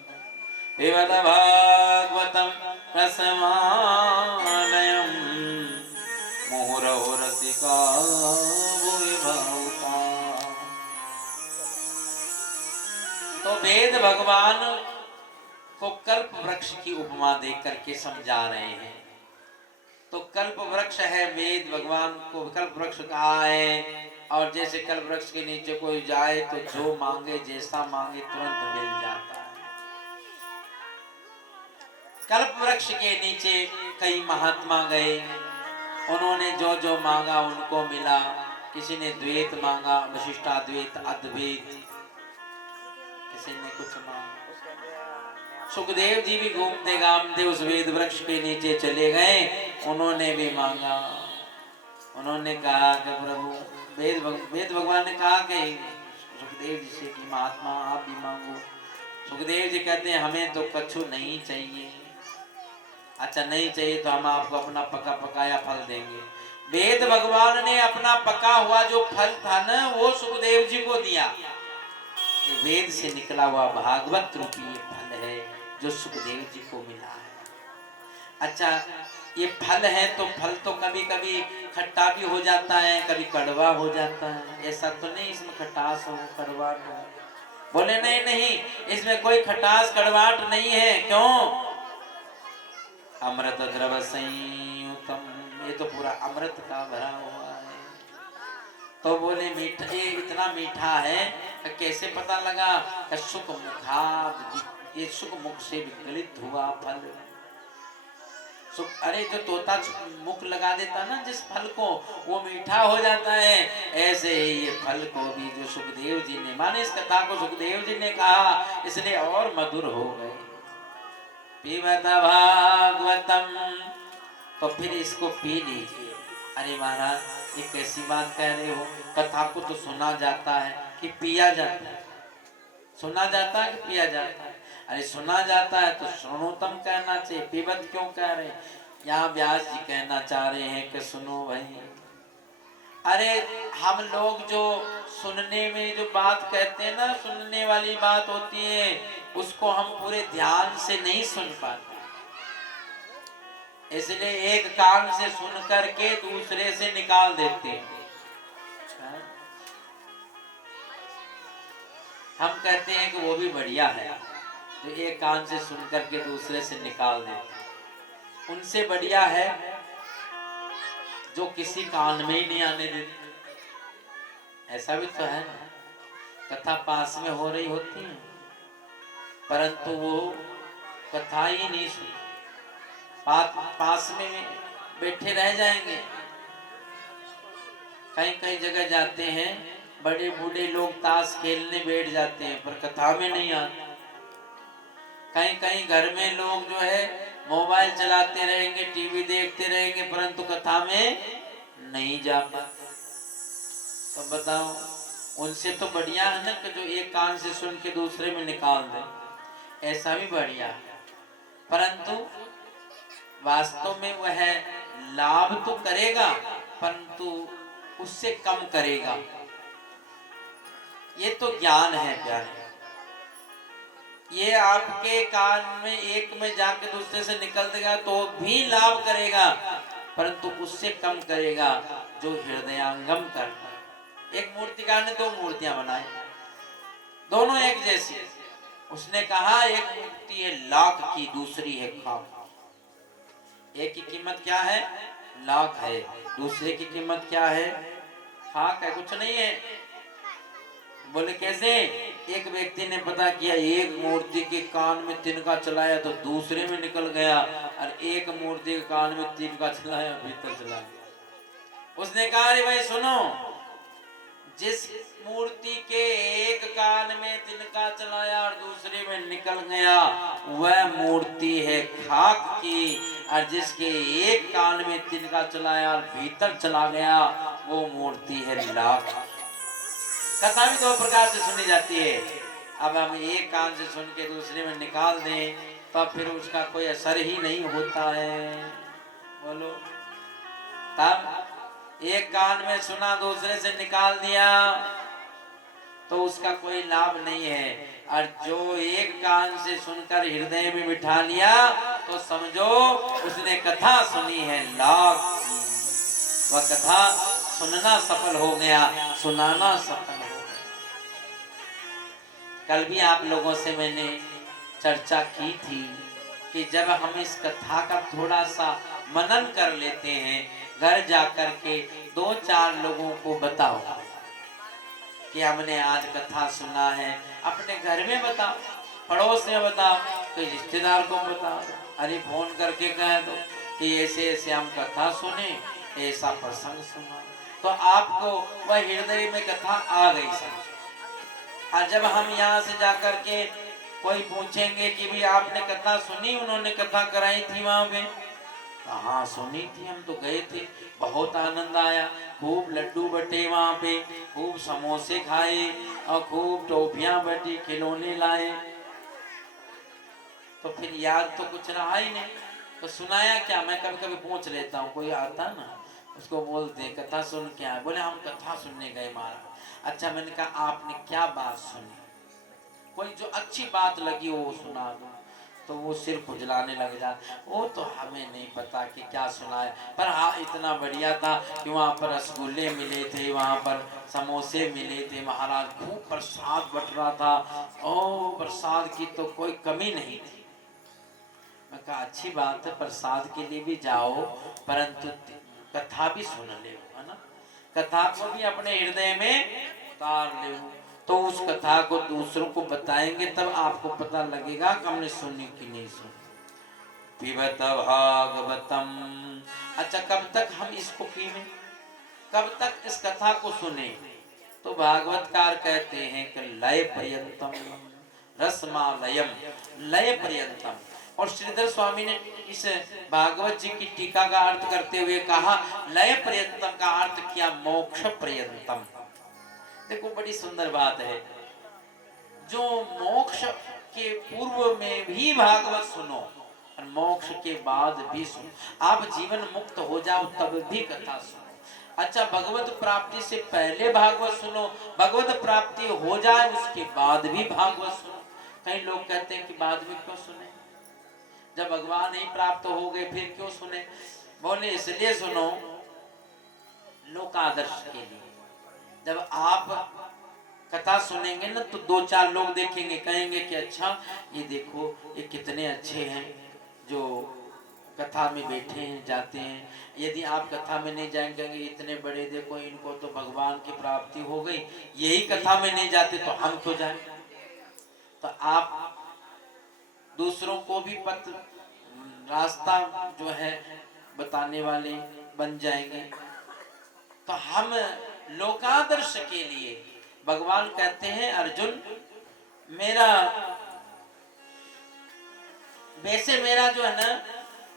पिबत भागवतं रसमालयं। मुहुरहो रसिका भुवि भावुका। तो वेद भगवान को कल्प वृक्ष की उपमा दे करके समझा रहे हैं। तो कल्प वृक्ष है, वेद भगवान को कल्प वृक्ष कहा है। और जैसे कल्प वृक्ष के नीचे कोई जाए तो जो मांगे, जैसा मांगे तुरंत मिल जाता है। कल्प वृक्ष के नीचे कई महात्मा गए, उन्होंने जो जो मांगा उनको मिला। किसी ने द्वैत मांगा, वशिष्ठाद्वैत, अद्वैत, किसी ने कुछ मांगा। सुखदेव जी भी घूमते घामते उस वेद वृक्ष के नीचे चले गए, उन्होंने भी मांगा। उन्होंने कहा कि प्रभु, वेद भगवान ने कहा कि सुखदेव जी से कि महात्मा आप भी मांगो। सुखदेव जी कहते हैं हमें तो कछु नहीं चाहिए। अच्छा नहीं चाहिए तो हम आपको अपना पका पकाया फल देंगे। वेद भगवान ने अपना पका हुआ जो फल था ना वो सुखदेव जी को दिया। ये वेद से निकला हुआ भागवत रूपी ये फल है जो सुखदेव जी को मिला है। अच्छा, ये फल है तो फल तो कभी कभी खट्टा भी हो जाता है, कभी कड़वा हो जाता है। ऐसा तो नहीं इसमें खटास हो कड़वाट हो। बोले नहीं नहीं, इसमें कोई खटास कड़वाट नहीं है। क्यों? अमृत द्रव संयुतम, ये तो पूरा अमृत का भरा हुआ है। तो बोले मीठा, ये इतना मीठा है कैसे पता लगा? सुख मुखाद, ये सुख मुख से विकलित हुआ फल। अरे जो तोता मुख लगा देता ना जिस फल को, वो मीठा हो जाता है। ऐसे ही ये फल को भी जो सुखदेव जी ने, माने इस कथा को सुखदेव जी ने कहा इसलिए और मधुर हो गए। पीबत भागवतम, तो फिर इसको पी लीजिए। अरे महाराज ये कैसी बात कह रहे हो? कथा को तो सुना जाता है कि पिया जाता है? सुना जाता है कि पिया जाता है? अरे सुना जाता है तो श्रोणोतम कहना चाहिए, पीबत क्यों कह रहे हैं? यहाँ व्यास जी कहना चाह रहे हैं कि सुनो भाई, अरे हम लोग जो सुनने में जो बात कहते हैं ना, सुनने वाली बात होती है, उसको हम पूरे ध्यान से नहीं सुन पाते। इसलिए एक कान से सुन करके दूसरे से निकाल देते हैं। हम कहते हैं कि वो भी बढ़िया है जो एक कान से सुन करके दूसरे से निकाल देते। उनसे बढ़िया है जो किसी कान में ही नहीं आने देते। ऐसा भी तो है ना, कथा पास में हो रही होती है परंतु वो कथा ही नहीं सुनी, पास में बैठे रह जाएंगे। कहीं कहीं जगह जाते हैं, बड़े बूढ़े लोग ताश खेलने बैठ जाते हैं पर कथा में नहीं आते। कहीं कहीं घर में लोग जो है मोबाइल चलाते रहेंगे, टीवी देखते रहेंगे परंतु कथा में नहीं जा पाते। तो बताओ, उनसे तो बढ़िया है ना कि जो एक कान से सुन के दूसरे में निकाल दे, ऐसा भी बढ़िया है। परंतु वास्तव में वह लाभ तो करेगा परंतु उससे कम करेगा। ये तो ज्ञान है प्यारे, ये आपके कान में एक में जाके दूसरे से निकल देगा तो भी लाभ करेगा परंतु उससे कम करेगा जो हृदयांगम करता। एक मूर्तिकार ने दो मूर्तियां बनाई, दोनों एक जैसी। उसने कहा एक मूर्ति है लाख की, दूसरी है खाक। एक की कीमत क्या है? लाख है। दूसरे की कीमत क्या है? खाक है, कुछ नहीं है। बोले कैसे? एक व्यक्ति ने पता किया, एक मूर्ति के कान में तिनका चलाया तो दूसरे में निकल गया, और एक मूर्ति के कान में तिनका चलाया भीतर चला गया। उसने कहा अरे भाई सुनो, जिस मूर्ति के एक कान में तिनका चलाया और दूसरे में निकल गया वह मूर्ति है खाक की, और जिसके एक कान में तिनका चलाया और भीतर चला गया वो मूर्ति है लाख। कथा भी दो प्रकार से सुनी जाती है। अब हम एक कान से सुन के दूसरे में निकाल दें तो फिर उसका कोई असर ही नहीं होता है। बोलो, तब एक कान में सुना दूसरे से निकाल दिया तो उसका कोई लाभ नहीं है, और जो एक कान से सुनकर हृदय में बिठा लिया तो समझो उसने कथा सुनी है लाख की। वह कथा सुनना सफल हो गया, सुनाना सफल हो गया। कल भी आप लोगों से मैंने चर्चा की थी कि जब हम इस कथा का थोड़ा सा मनन कर लेते हैं, घर जाकर के 2-4 लोगों को बताओ कि हमने आज कथा सुना है, अपने घर में बताओ, पड़ोस में बताओ, कोई रिश्तेदार को बताओ। अरे फोन करके कह दो कि ऐसे ऐसे हम कथा सुने, ऐसा प्रसंग सुना, तो आपको वह हृदय में कथा आ गई समझ। और जब हम यहाँ से जाकर के कोई पूछेंगे कि भी आपने कथा सुनी, उन्होंने कथा कराई थी वहां पे, हाँ सुनी थी, हम तो गए थे, बहुत आनंद आया, खूब लड्डू बटे वहां पे, खूब समोसे खाए और खूब टॉफियां बटी, खिलौने लाए। तो फिर याद तो कुछ रहा ही नहीं, तो सुनाया क्या? मैं कभी कभी पूछ लेता हूँ, कोई आता ना उसको बोलते कथा सुन के आए। बोले हम कथा सुनने गए महाराज। अच्छा, मैंने कहा आपने क्या बात सुनी? कोई जो अच्छी बात लगी वो सुना दो। तो वो सिर खुजलाने लग जा। वो तो हमें नहीं पता कि क्या सुना है, पर हाँ इतना बढ़िया था कि वहाँ पर रसगुल्ले मिले थे, वहाँ पर समोसे मिले थे महाराज, खूब प्रसाद बट रहा था। ओ प्रसाद की तो कोई कमी नहीं थी। मैं कहा अच्छी बात है, प्रसाद के लिए भी जाओ परंतु कथा भी सुन ले, है ना, कथा को भी अपने हृदय में उतार ले। तो उस कथा को दूसरों को बताएंगे तब आपको पता लगेगा कि हमने सुनी कि नहीं सुनी। पिबत भागवतम। अच्छा, कब तक हम इसको पीवें, कब तक इस कथा को सुने? तो भागवतकार कहते हैं कि लय पर्यंतम रसमालयम, लय पर्यंतम। और श्रीधर स्वामी ने इस भागवत जी की टीका का अर्थ करते हुए कहा लय पर्यंतम का अर्थ किया मोक्ष पर्यंतम। देखो बड़ी सुंदर बात है, जो मोक्ष के पूर्व में भी भागवत सुनो और मोक्ष के बाद भी सुनो, आप जीवन मुक्त हो जाओ तब भी कथा सुनो। अच्छा, भगवत प्राप्ति से पहले भागवत सुनो, भगवत प्राप्ति हो जाए उसके बाद भी भागवत सुनो। कई लोग कहते हैं कि बाद में क्यों सुने, जब भगवान ही प्राप्त हो गए फिर क्यों सुने? बोले इसलिए सुनो लोकादर्श के लिए। जब आप कथा सुनेंगे ना तो दो चार लोग देखेंगे, कहेंगे कि अच्छा ये देखो ये कितने अच्छे हैं जो कथा में बैठे हैं जाते हैं। यदि आप कथा में नहीं जाएंगे इतने बड़े, देखो इनको तो भगवान की प्राप्ति हो गई, यही कथा में नहीं जाते तो हम क्यों जाएं? तो आप दूसरों को भी पथ रास्ता जो है बताने वाले बन जाएंगे। तो हम लोकादर्श के लिए भगवान कहते हैं अर्जुन मेरा वैसे मेरा जो है ना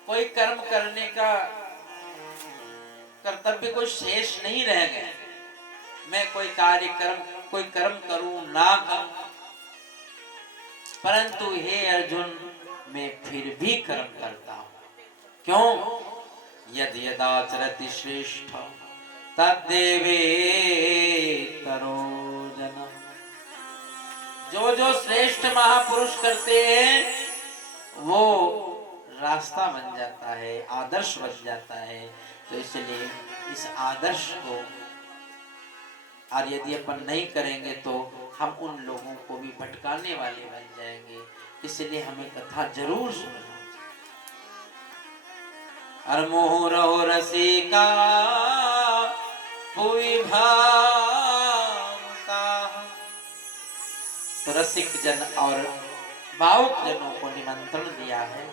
कोई कर्म करने का कर्तव्य कोई शेष नहीं रह गया। मैं कोई कर्म करूं ना करूं, परंतु हे अर्जुन मैं फिर भी कर्म करता हूं। क्यों? यद यदाचरति श्रेष्ठ तद्देवे करो जना। जो जो श्रेष्ठ महापुरुष करते हैं वो रास्ता बन जाता है, आदर्श बन जाता है। तो इसलिए इस आदर्श को और यदि अपन नहीं करेंगे तो हम उन लोगों को भी भटकाने वाले बन जाएंगे। इसलिए हमें कथा जरूर सुनना चाहिए। अर मोह रहो रसिका हुई भावुका। तो रसिक जन और भावुक जनों को निमंत्रण दिया है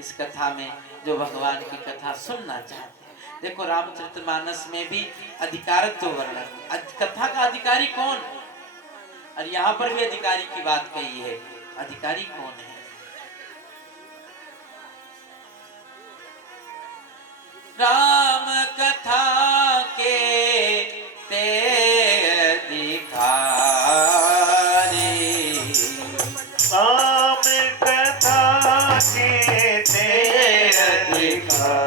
इस कथा में, जो भगवान की कथा सुनना चाहते हैं। देखो रामचरितमानस में भी अधिकारत्व वर्णन, कथा का अधिकारी कौन, और यहाँ पर भी अधिकारी की बात कही है। अधिकारी कौन है? राम कथा के ते अधिकारी, राम कथा के ते अधिकारी,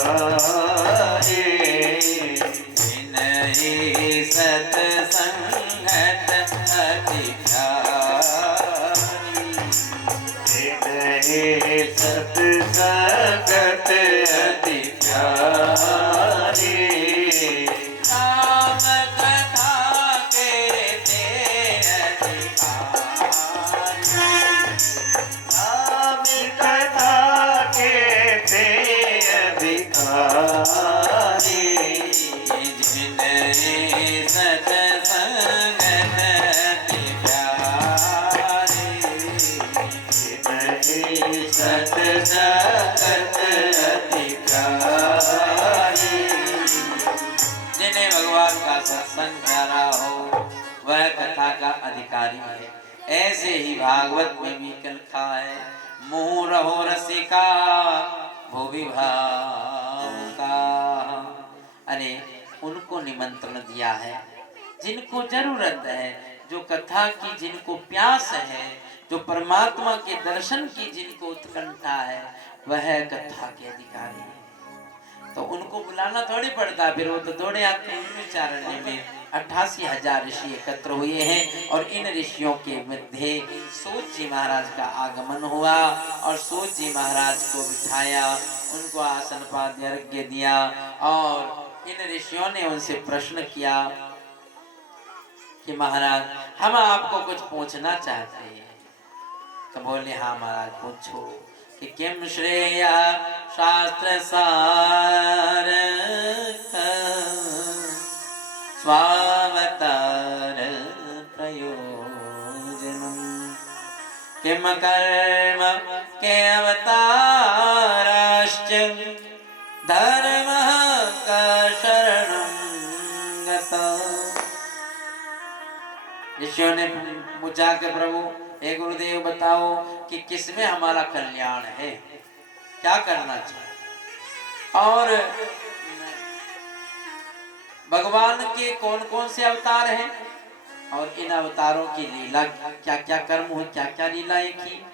इन्हीं सत्संगत अधिकारी, इन्हीं सत्संगत अधिकारी। राम कथा के ते अधिकारी, राम कथा के ते अधिकारी, जिन्हें सत्संगत प्यारे, इन्हीं सत्संगत अधिकारी। जिन्हें भगवान का सत्संग प्यारा हो वह कथा का अधिकारी है। ऐसे ही भागवत में भी लिखा है मोह रहो रसिका भुवि भावुका। अरे उनको निमंत्रण दिया है जिनको जरूरत है, जो कथा की जिनको प्यास है, जो परमात्मा के दर्शन की जिनको उत्कंठा है, वह कथा के अधिकारी है। तो उनको बुलाना थोड़ी पड़ता, फिर वो तो दौड़े आते हैं। विचारण्य में 88,000 ऋषि एकत्र हुए हैं और इन ऋषियों के मध्य सूत जी महाराज का आगमन हुआ और सूत जी महाराज को बिठाया, उनको आसन पाद अर्घ्य दिया और इन ऋषियों ने उनसे प्रश्न किया कि महाराज हम आपको कुछ पूछना चाहते हैं। तो बोले हाँ महाराज पूछो कि किम श्रेय शास्त्र सार स्वावतार प्रयोजनम किम कर्म के अवताराश्च धर्म का शरणं गता। ऋषियों ने पूछा कि प्रभु हे गुरुदेव बताओ कि किसमें हमारा कल्याण है, क्या करना चाहिए और भगवान के कौन कौन से अवतार हैं और इन अवतारों की लीला क्या क्या कर्म हुए, क्या क्या लीलाएं की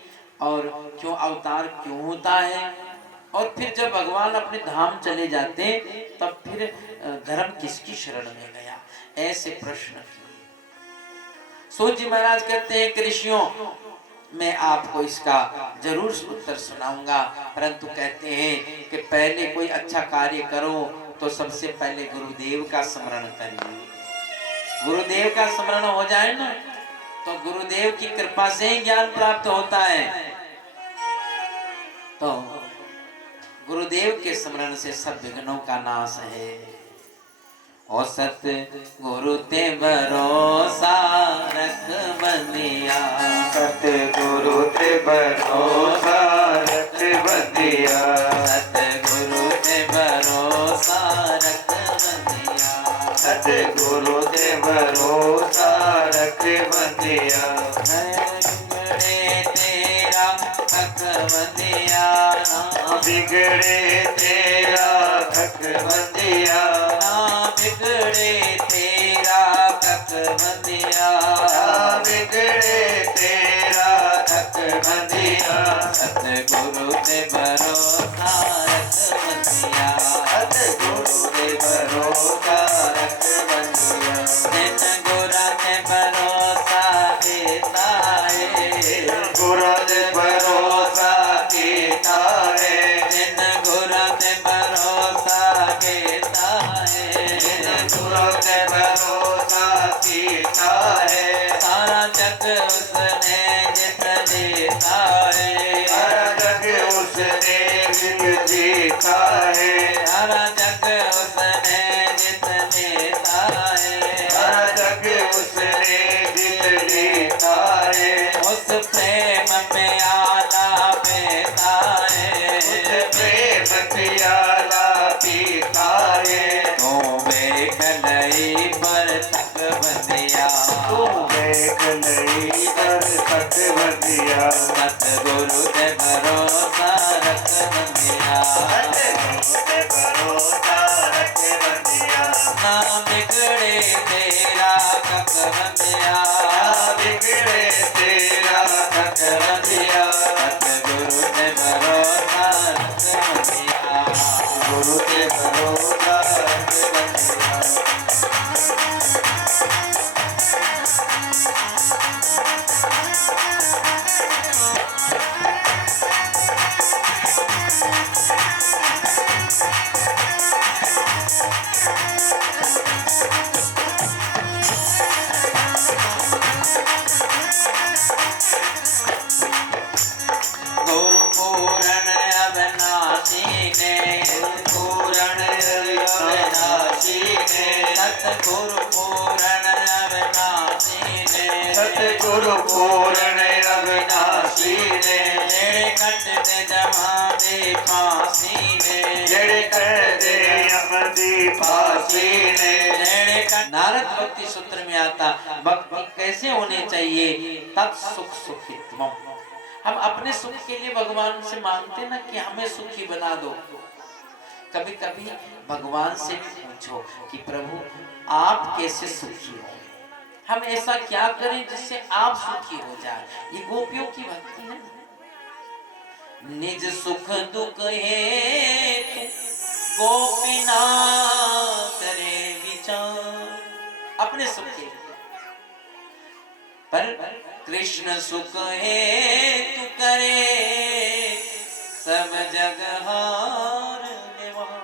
और क्यों अवतार क्यों होता है और फिर जब भगवान अपने धाम चले जाते तब फिर धर्म किसकी शरण में गया, ऐसे प्रश्न किए। सूत जी महाराज कहते हैं कि ऋषियों मैं आपको इसका जरूर उत्तर सुनाऊंगा, परंतु कहते हैं कि पहले कोई अच्छा कार्य करो तो सबसे पहले गुरुदेव का स्मरण करिए। गुरुदेव का स्मरण हो जाए ना तो गुरुदेव की कृपा से ही ज्ञान प्राप्त होता है। तो गुरुदेव के स्मरण से सब विघ्नों का नाश है। ओ सत गुरु ते भरोसा रख बंदिया, सत गुरु ते भरोसा रख बंदिया, सत गुरु ते भरोसा रख बंदिया, सत गुरु ते भरोसा रख बंदिया। बिगड़े तेरा हक बंदिया, बिगड़े तेरा हक बंदिया, बिगड़े तेरा हक बंदिया, बिगड़े तेरा हक बंदिया। सतगुरु ते भरोसा रख बंदिया, सतगुरु ते भरोसा रख बंदिया, जिन गुरा ते भरोसा देता है, गुरु ते भरोसा देता है, जिन गुरा ते भरोसा देता है, गुरु ते भरोसा देता है। सारा जग उसने जित देता है, सारा जग उसने जित जीता है, सारा जग उसने जित देता है, सारा जग उसने जित जीता है। उस प्रेम में आला बेता है, उस प्रेम प्याला पीता है। तू देख लई पर तक बंदिया, तू देख लई पर तक बंदिया, सतगुरु ते भरोसा रख बंदिया, सतगुरु ते भरोसा रख बंदिया, ना बिगड़े तेरा कक बंदिया, बिगड़े तेरा हक बंदिया, सतगुरु ते भरोसा रख बंदिया, गुरु ते भरोसा रख बंदिया। गुरु पूरण अविनाशी ने, पूरण अविनाशी ने, सतगुरु पूरण अविनाशी ने, सतगुरु पूरण अविनाशी ने, तेरे कट ते जमा दे फांसी ने, जड़ कर दे यम दी फांसी ने। तेरे कट। नारद भक्ति सूत्र में आता भक्ति कैसे होनी चाहिए, तत्सुख सुखित्वम। हम अपने सुख के लिए भगवान से मांगते ना कि हमें सुखी बना दो। कभी कभी भगवान से पूछो कि प्रभु आप कैसे सुखी हो, हम ऐसा क्या करें जिससे आप सुखी हो जाए। ये गोपियों की भक्ति है। निज सुख दुख है गोपीनाथ करे विचार अपने सुख के लिए। पर कृष्ण सुख है तू करे सब जगह निवार।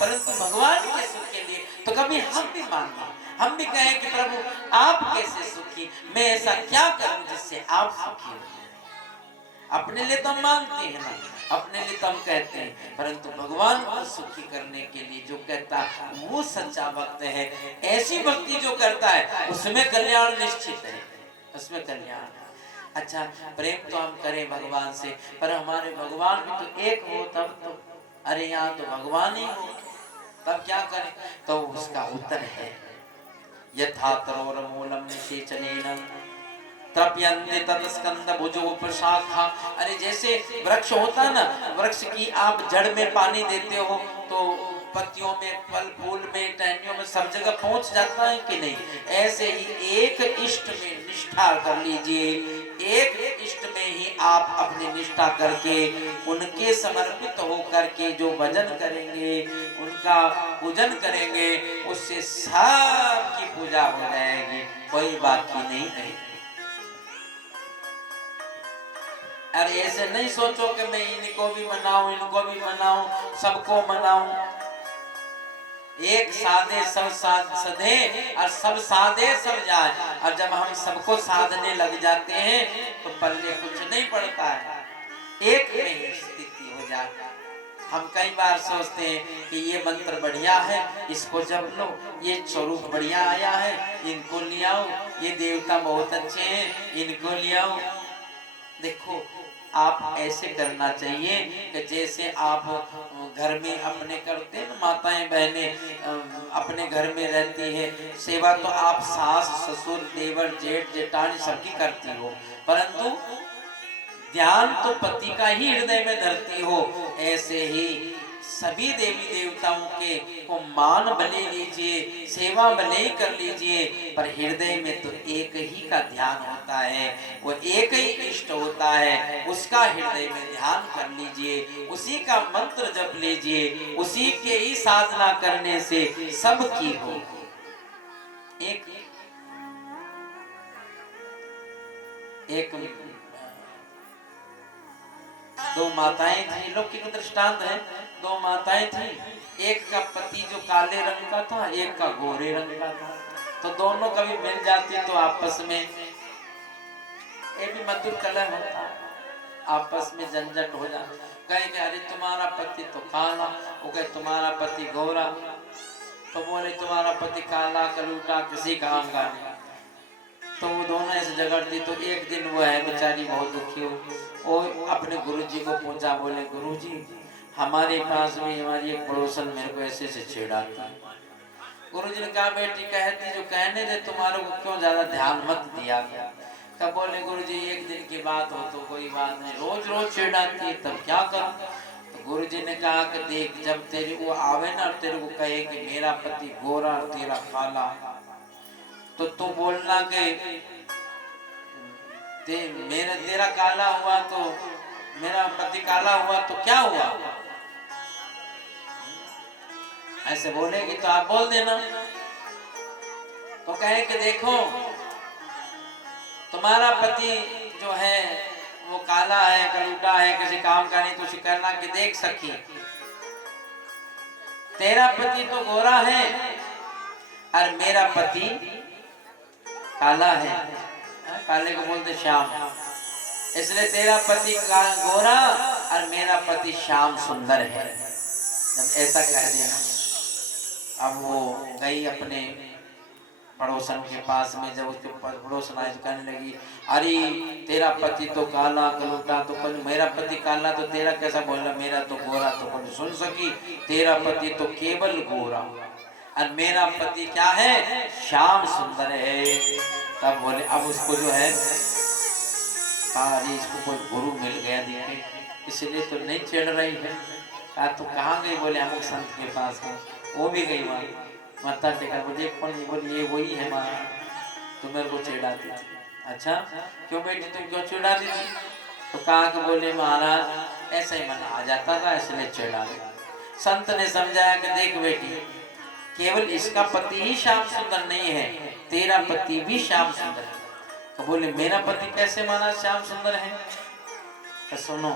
परंतु भगवान के सुख के लिए तो कभी हम भी मांगे, हम भी कहें कि प्रभु आप कैसे सुखी, मैं ऐसा क्या करूं जिससे आप सुखी हो। अपने लिए तो हम मांगते हैं ना, अपने लिए तो हम कहते हैं, परंतु भगवान को सुखी करने के लिए जो कहता है वो सच्चा भक्त है। ऐसी भक्ति जो करता है उसमें कल्याण निश्चित है, उसमें कल्याण। अच्छा, प्रेम तो हम करें भगवान से, पर हमारे भगवान भी तो एक हो तब तो, अरे यहाँ तो भगवान ही हो तब क्या करें। तो उसका उत्तर है यथा तरोर मूलम निषेचनेन तृप्यन्ते तत्स्कंद भुजो प्रशाखा। अरे जैसे वृक्ष होता ना, वृक्ष की आप जड़ में पानी देते हो तो पत्तियों में, फल फूल में, टहनियों में सब जगह पहुंच जाता है कि नहीं। ऐसे ही एक इष्ट में निष्ठा कर लीजिए, एक इष्ट में ही आप अपनी निष्ठा करके उनके समर्पित होकर के जो भजन करेंगे, उनका पूजन करेंगे, उससे सबकी पूजा हो जाएगी, कोई बाकी नहीं है। अरे ऐसे नहीं सोचो कि मैं इनको भी मनाऊं, इनको भी मनाऊं, सबको मनाऊं। एक साधे सब साधे और सब साधे सब जाए। और जब हम सबको साधने लग जाते हैं तो पल्ले कुछ नहीं पड़ता है, एक में ही स्थिति हो जाए। हम कई बार सोचते हैं कि ये मंत्र बढ़िया है, इसको जप लो, ये स्वरूप बढ़िया आया है, इनको ले आओ, ये देवता बहुत अच्छे हैं, इनको ले आओ। देखो, आप ऐसे करना चाहिए कि जैसे आप घर में अपने करते हैं, माताएं बहनें अपने घर में रहती है, सेवा तो आप सास ससुर देवर जेठ जेठानी सबकी करती हो, परंतु ध्यान तो पति का ही हृदय में धरती हो। ऐसे ही सभी देवी देवताओं के को मान भले लीजिए, सेवा भले ही कर लीजिए, पर हृदय में तो एक ही का ध्यान होता है, वो एक ही इष्ट होता है, उसका हृदय में ध्यान कर लीजिए, उसी का मंत्र जप लीजिए, उसी के ही साधना करने से सबकी हो। एक दो माताएं थी, लौकिक दृष्टांत है। दो माताएं थी, एक का पति जो काले रंग का था, एक का गोरे रंग का था। तो दोनों कभी मिल जाती तो आपस में ये भी मधुर कलह होता, आपस में झंझट हो जाता। कहे अरे तुम्हारा पति तो काला, वो कहे तुम्हारा पति गोरा, तो बोले तुम्हारा पति काला कलूटा किसी काम का नहीं। तो वो दोनों ऐसे झगड़ती। तो एक दिन वो है बेचारी बहुत दुखी हो, वो अपने गुरुजी को पूछा, बोले गुरुजी हमारे पास में हमारी एक पड़ोसन मेरे को ऐसे से छेड़ाती है। गुरुजी ने कहा बेटी कहती जो कहने दे, तुम्हारे को क्यों ज्यादा ध्यान मत दिया गया। तब बोले गुरुजी एक दिन की बात हो तो कोई बात नहीं, रोज रोज छेड़ाती है तब क्या करूं। तो गुरुजी ने कहा कि देख, जब तेरे वो आवे ना और तेरे को कहे कि मेरा पति गोरा और तेरा काला, तो तू बोलना कि तेरा काला हुआ तो मेरा पति काला हुआ तो क्या हुआ, ऐसे बोलेगी तो आप बोल देना। तो कहे कि देखो तुम्हारा पति जो है वो काला है, कलूटा है, किसी काम का नहीं, तो उसे कहना कि देख सखी तेरा पति तो गोरा है और मेरा पति काला है, काले को बोलते श्याम, इसलिए तेरा पति गोरा और मेरा पति श्याम सुंदर है। जब ऐसा कह देना, अब वो गई अपने पड़ोसन के पास में। जब उसके पड़ोसन आए तो कहने लगी अरे तेरा पति तो काला कलूटा, तो कल मेरा पति काला तो तेरा कैसा बोला, मेरा तो गोरा। तो कल सुन सकी तेरा पति तो केवल गोरा और मेरा पति क्या है, श्याम सुंदर है। तब बोले अब उसको जो है अरे इसको कोई गुरु मिल गया देखे, इसलिए तो नहीं चढ़ रही है। कहा तो कहाँ गई, बोले अमुक संत के पास है। वो भी गई वहाँ माता टेका, बोले कौन, बोले ये वही है महाराज तो मेरे को चिढ़ाती थी। अच्छा क्यों बेटी तुम क्यों चिढ़ाती थी। तो कहा कि बोले महाराज ऐसा ही मन आ जाता था इसलिए चिढ़ा। संत ने समझाया कि देख बेटी, केवल इसका पति ही श्याम सुंदर नहीं है, तेरा पति भी श्याम सुंदर है। तो बोले मेरा पति कैसे माना श्याम सुंदर है? तो सुनो,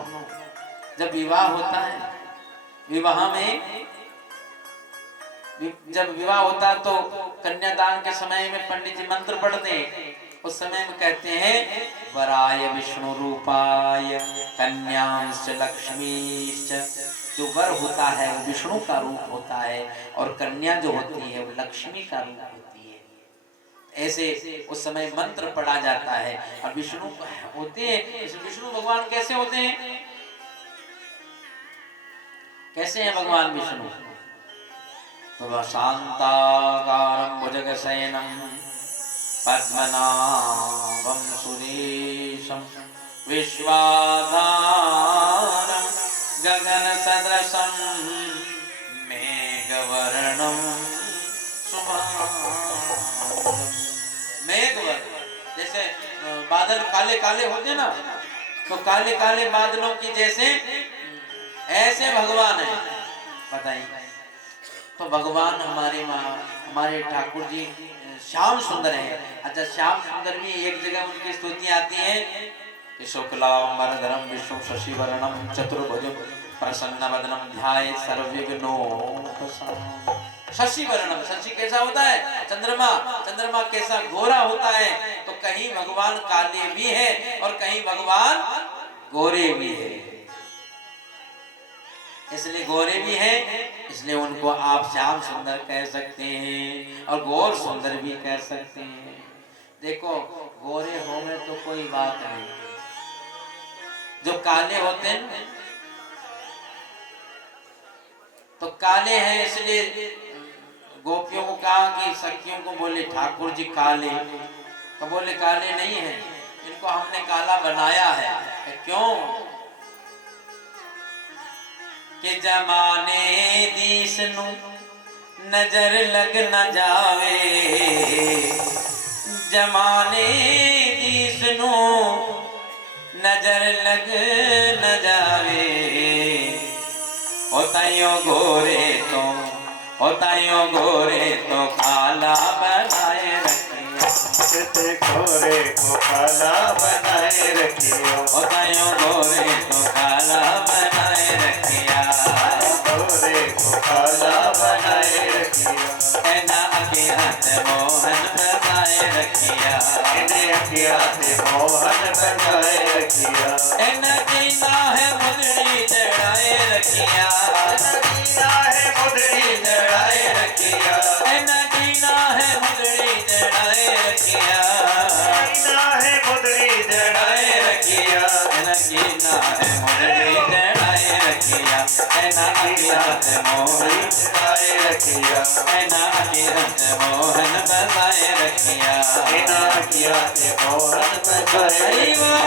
जब विवाह होता है, विवाह में जब विवाह होता है तो कन्यादान के समय में पंडित जी मंत्र पढ़ते हैं। उस समय में कहते हैं वराय विष्णु रूपाय कन्यांश्च लक्ष्मीश्च। जो वर होता है वो विष्णु का रूप होता है और कन्या जो होती है वो लक्ष्मी का रूप होती है। ऐसे उस समय मंत्र पढ़ा जाता है। और विष्णु होते हैं, विष्णु भगवान कैसे होते हैं? कैसे हैं भगवान विष्णु? तो शांताकारं भुजगशयनं पद्मनाभं सुरेशं विश्वाधारं गगनसदृशं मेघवर्णं शुभांगं। मेघवर्ण जैसे बादल काले काले होते ना, तो काले काले बादलों की जैसे ऐसे भगवान है। बताइए, तो भगवान हमारे ठाकुर जी श्याम सुंदर है। अच्छा, श्याम सुंदर भी एक जगह उनकी स्तुतियां आती हैं कि शुक्लांबरधरं विष्णु शशिवर्णं चतुर्भुजं प्रसन्नवदनं ध्यायेत् सर्वविघ्नोपशान्तये। शशि वर्णम, शशि कैसा होता है? चंद्रमा। चंद्रमा कैसा गोरा होता है? तो कहीं भगवान काले भी है और कहीं भगवान गोरे भी है। इसलिए गोरे भी हैं, इसलिए उनको आप श्याम सुंदर कह सकते हैं और गौर सुंदर भी कह सकते हैं। देखो, गोरे हो में तो कोई बात नहीं, जो काले होते हैं तो काले हैं, इसलिए गोपियों को कहा कि सखियों को बोले ठाकुर जी काले, तो बोले काले नहीं है, इनको हमने काला बनाया है। क्यों? कि जमाने दीस नू नजर लग न जावे, जमाने दीस नू नजर लग न जावे। होताइयों गोरे तो काला बनाए रखियो, गोरे को काला बनाए रखियो, होताइयों गोरे तो काला बनाए रखिया, गोरे को काला बनाए रखियो। एना अखियात मोहन बनाए रखिया, इन्हें अखियात मोहन बनाए रखिया। एना जीना है मुदड़ी जड़ाए रखिया, जीना है मुदड़ी जड़ाए रखिया, एना जीना है मुदड़ी जड़ाए रखिया, जीना है मुदड़ी जड़ाए रखिया, एना जीना है मुदड़ी जड़ाए रखिया, एना अखियात मोहन बनाए रखिया, एना अखियात मोहन बनाए रखिया। इन्हें अखियात मोहन बनाए रखिया।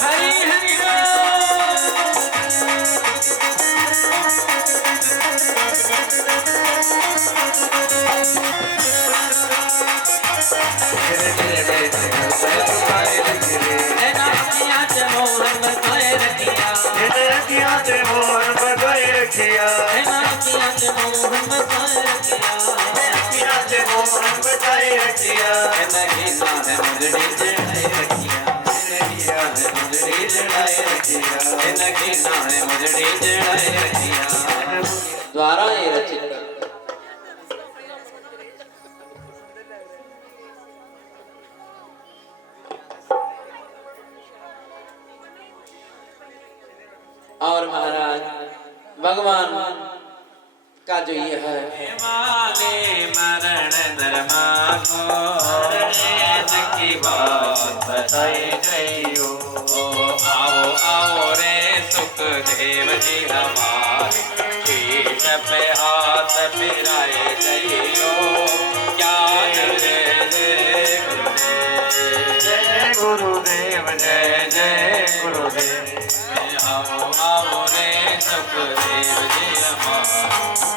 हरि हरि द्वारा ये रचित और महाराज भगवान का जो ये है माने मरण धर्मा को की बात बताई जइयो। आओ आओ रे सुखदेव जी हमारे, पीठ पे हाथ फिराए जइयो। ज्ञान दे दे गुरुदेव, जय जय गुरुदेव। आओ आओ रे सुखदेव जी हमारे,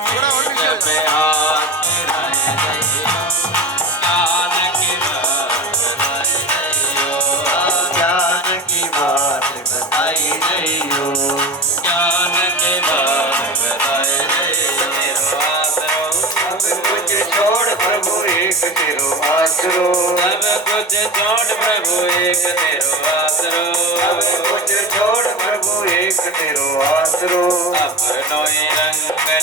पीठ पे हाथ फिराए जइयो। ज्ञान की बात बताई जइयो। एक तेरो आसरो अब कुछ छोड़ प्रभु एक तेरो आसरो अपनो ही रंग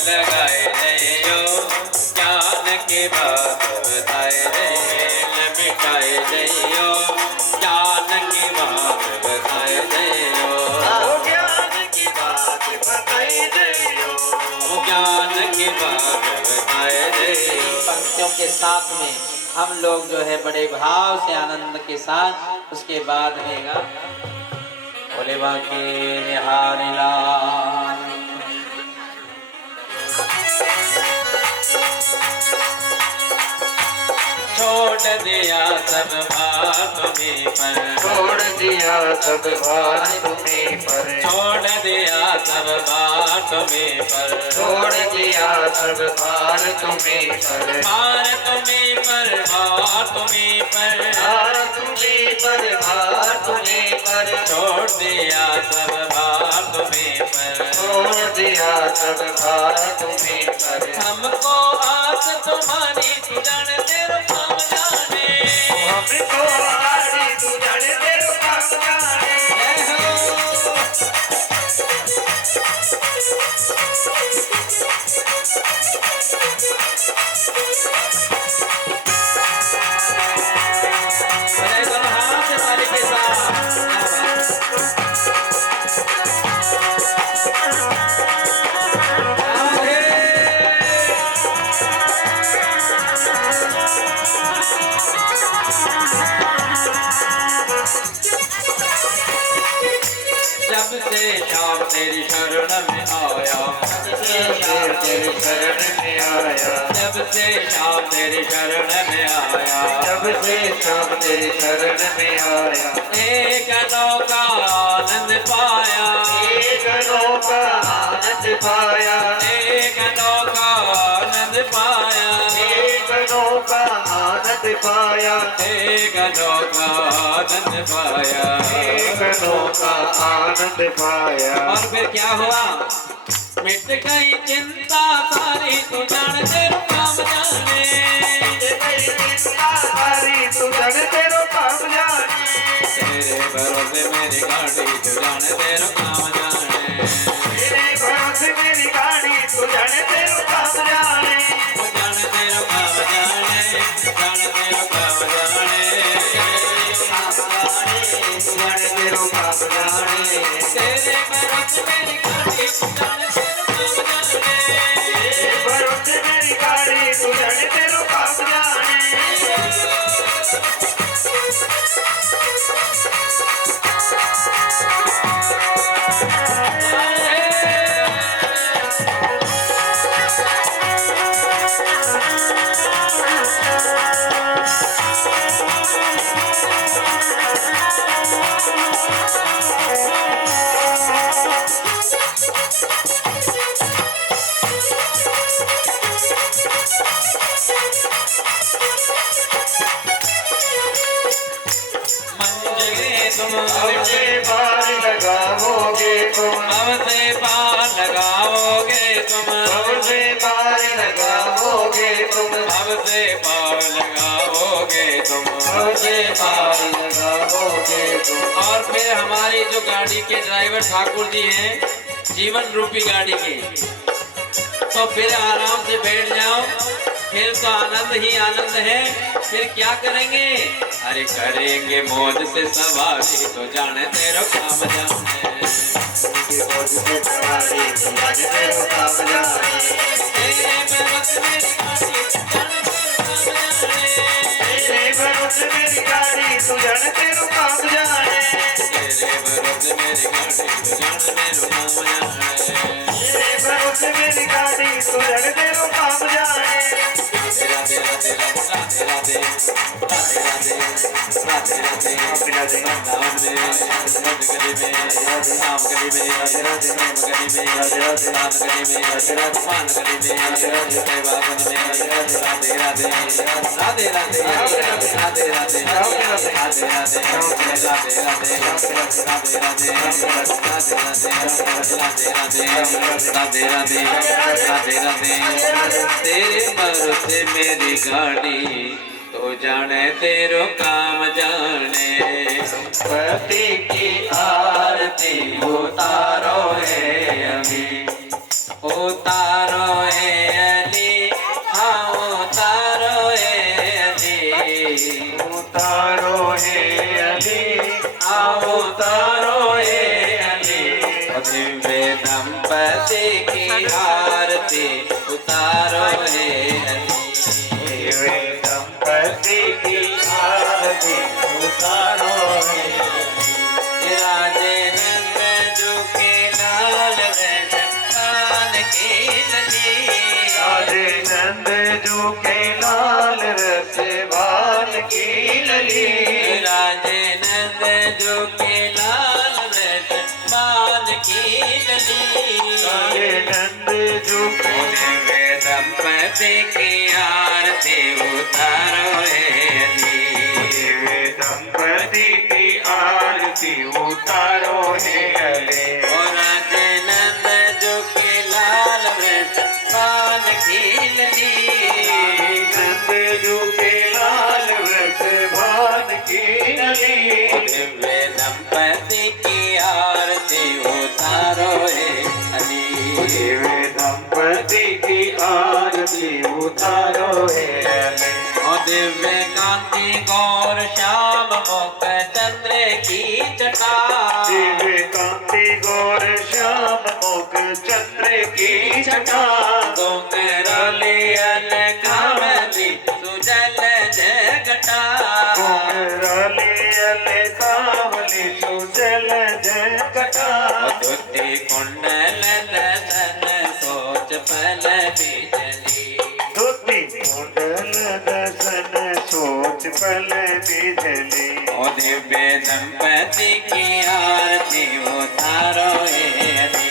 लगाए जइयो ज्ञान की बात बताए जइयो मिटाए जइयो ज्ञान की बात बताए जइयो ज्ञान की बात बताई जइयो ज्ञान की बात बताए जइयो। पंक्तियों के साथ में हम लोग जो है बड़े भाव से आनंद के साथ उसके बाद रहेगा भोले बाके निहारी लाल। छोड़ दिया सब भार तुम्हीं पर छोड़ दिया सब भार तुम्हीं पर छोड़ दिया सब भार तुम्हीं पर छोड़ दिया सब भार तुम्हीं पर भार तुम्हीं पर भार तुम्हीं पर भार तुम्हीं पर भार तुम्हीं पर छोड़ दिया सब भार तुम्हीं पर छोड़ दिया सब भार तुम्हीं पर हमको आस तुम्हारी तू जाने तेरे काम जाने हमको आरी तू जाने तेरो काम जाने जय हो अरे सब हाथ से ताली के साथ जब से श्याम तेरी शरण में आया तेरी शरण में आया जब से श्याम तेरी शरण में आया जब से शाम तेरी शरण में आया एक अनोखा आनंद पाया एक अनोखा आनंद पाया एक अनोखा आनंद पाया एक अनोखा आनंद पाया एक अनोखा आनंद पाया एक अनोखा आनंद पाया और फिर क्या हुआ मिट गई चिंता सारी तू जान तेरो काम जाने सारी तू जग तेरो काम जाने तेरे भरोसे मेरी गाड़ी तू जान तेरो काम जाने तेरे भरोसे मेरी गाड़ी तू जाने तेरो काम जाने तू जान तेरो काम जाने जान तेरो काम जाने तू जाने तेरो काम जाने तेरे भरोसे मेरी गाड़ी तू जान तेरो काम जाने तेरे भरोसे मेरी गाड़ी तू जाने तेरो काम जाने तुम मुझे पार लगाओगे तुम हमसे पार लगाओगे तुम मुझे पार लगाओगे तुम हमसे पार लगाओगे तुम मुझे पार लगाओगे तुम और फिर हमारी जो गाड़ी के ड्राइवर ठाकुर जी हैं जीवन रूपी गाड़ी के तो फिर आराम से बैठ जाओ फिर तो आनंद ही आनंद है फिर क्या करेंगे अरे करेंगे मौज से सवारी तो जाने तेरा काम जाने के बोझ से सवारी तू जाने तेरो काम जाने तेरे बरस मेरी गाड़ी जाने तेरा काम जाने तेरे भरोसे मेरी गाड़ी तू जाने तेरो काम जाने तेरे बरस मेरी गाड़ी तो जाने तेरा काम जाने तेरे भरोसे मेरी गाड़ी तू जाने तेरो काम जाने तेरा तेरा तेरा तेरा तेरा तेरा तेरा नाम में बंद गली में नाम गली में नाम गली में नाम गली में मान गली में सेवा बन में राधे राधे राधे राधे राधे राधे राधे राधे राधे राधे राधे राधे राधे राधे राधे राधे तेरे भरोसे मेरी गाड़ी तो जाने तेरो काम जाने। पति की आरती उतारो है अली, उतारो है अली, हाँ उतारो है अली, उतारो है अली, हाँ उतारो है अली। दिव्य दंपति की आरती उतारो है अली, दिव्य दंपति की आरती उतारो है अली। राधे नंद जो के लाल रतन की लली, राधे नंद जो के लाल रसवान की लली, राधे नंद जो के लाल रतन की लली। राधे नंद जो के दिव्य दंपति की आरती उतारो है अली, दिव्य दंपति की आरती उतारो है अली। और राधे नंद जो के लाल वृषभान की लली, नंद जो के लाल वृषभान की लली। दिव्य दंपति की आरती उतारो है अली, दिव्य दंपति की आरती उतारो है अली। और दिव्य कांति गौर श्याम मुख चंद्र की जटा, दिव्य कांति गौर श्याम मुख चंद्र की जटा, डोंगराले अलकावली सुजल जगटा, कोमराली अलकावली सुजल जगटा, दुति कुंडल दसन सोच फल बिजली, धोती कुंडल दसन सोच पल बिजली। और दिव्य दंपति की आरती उतारो है अली,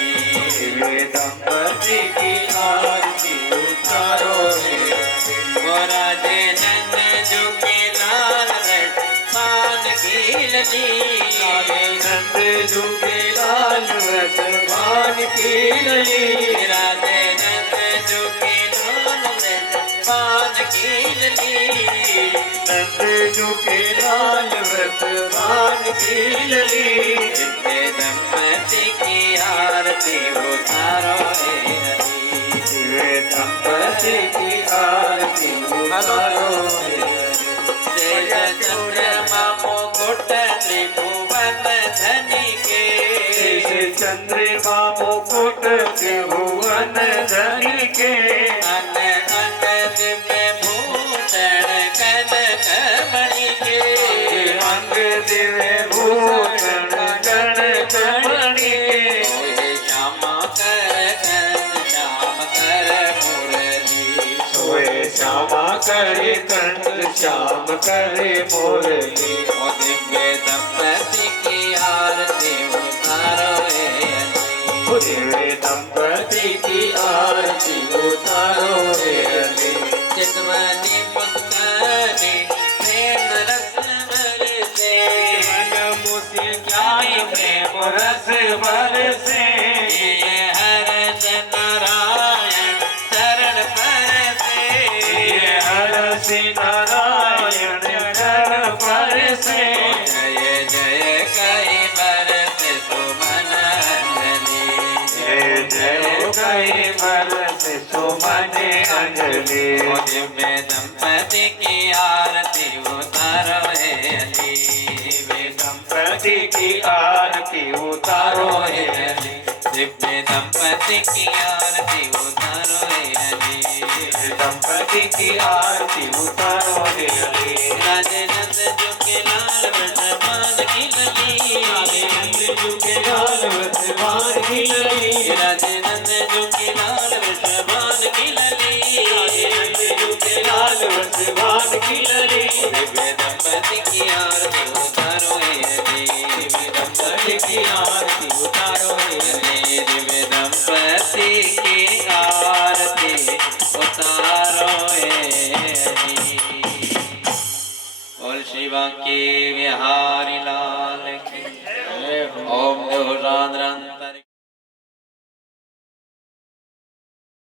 दिव्य दंपति की आरती उतारो है अली। वो राधे नंद जो के लाल रतन की लली, नंद जो के लाल रसवान की लली, राधे नंद जो के लाल रतन की लली। नंद जो के लाल रसवान की लली। दिव्य दंपति की आरती उतारो है अली, दिव्य दंपति की आरती उतारो है अली। जय चंद्रमा मुकुट त्रिभुवन धनी के, जैसे चंद्रिका मुकुट त्रिभुवन धनी के, अंग अंग दिव्य भूषण कनक मणि के, अंग दिव्य भूषण कनक मणि के, सोहे श्यामा कर कंद श्याम कर मुरली, सोए श्यामा करे कंठ श्याम करे मुरली। और दिव्य दंपति की आरती उतारो है अली, दिव्य दंपति की आरती उतारो है अली। चितवनी पुष्करी प्रेम रस बरसे, मन मुस्कान प्रेम रस बरसे, ये हर्ष नारायण शरण परसे, ये हर्ष नारायण शरण परसे। जय जय कई बरस सुमन अंजलि, जय जय कई बरस सुमन अंजलि। ओ दिव्य दंपति की आरती उतारो है अली, दिव्य दंपति की आरती उतारो है अली। दिव्य दंपति की आरती उतारो है अली, दिव्य दंपति की आरती उतारो है अली। राधे नंद जो के लाल वृषभान की लली, राधे नंद जो के लाल वृषभान की लली, राधे नंद जो के लाल वृषभान की लली, राधे नंद जो के लाल वृषभान की लली। दिव्य दंपति की आरती उतारो है अली, दिव्य दंपति की आरती उतारो है अली। दिव्य दंपति की आरती उतारो है अली। और शिवा के विहारी लाल की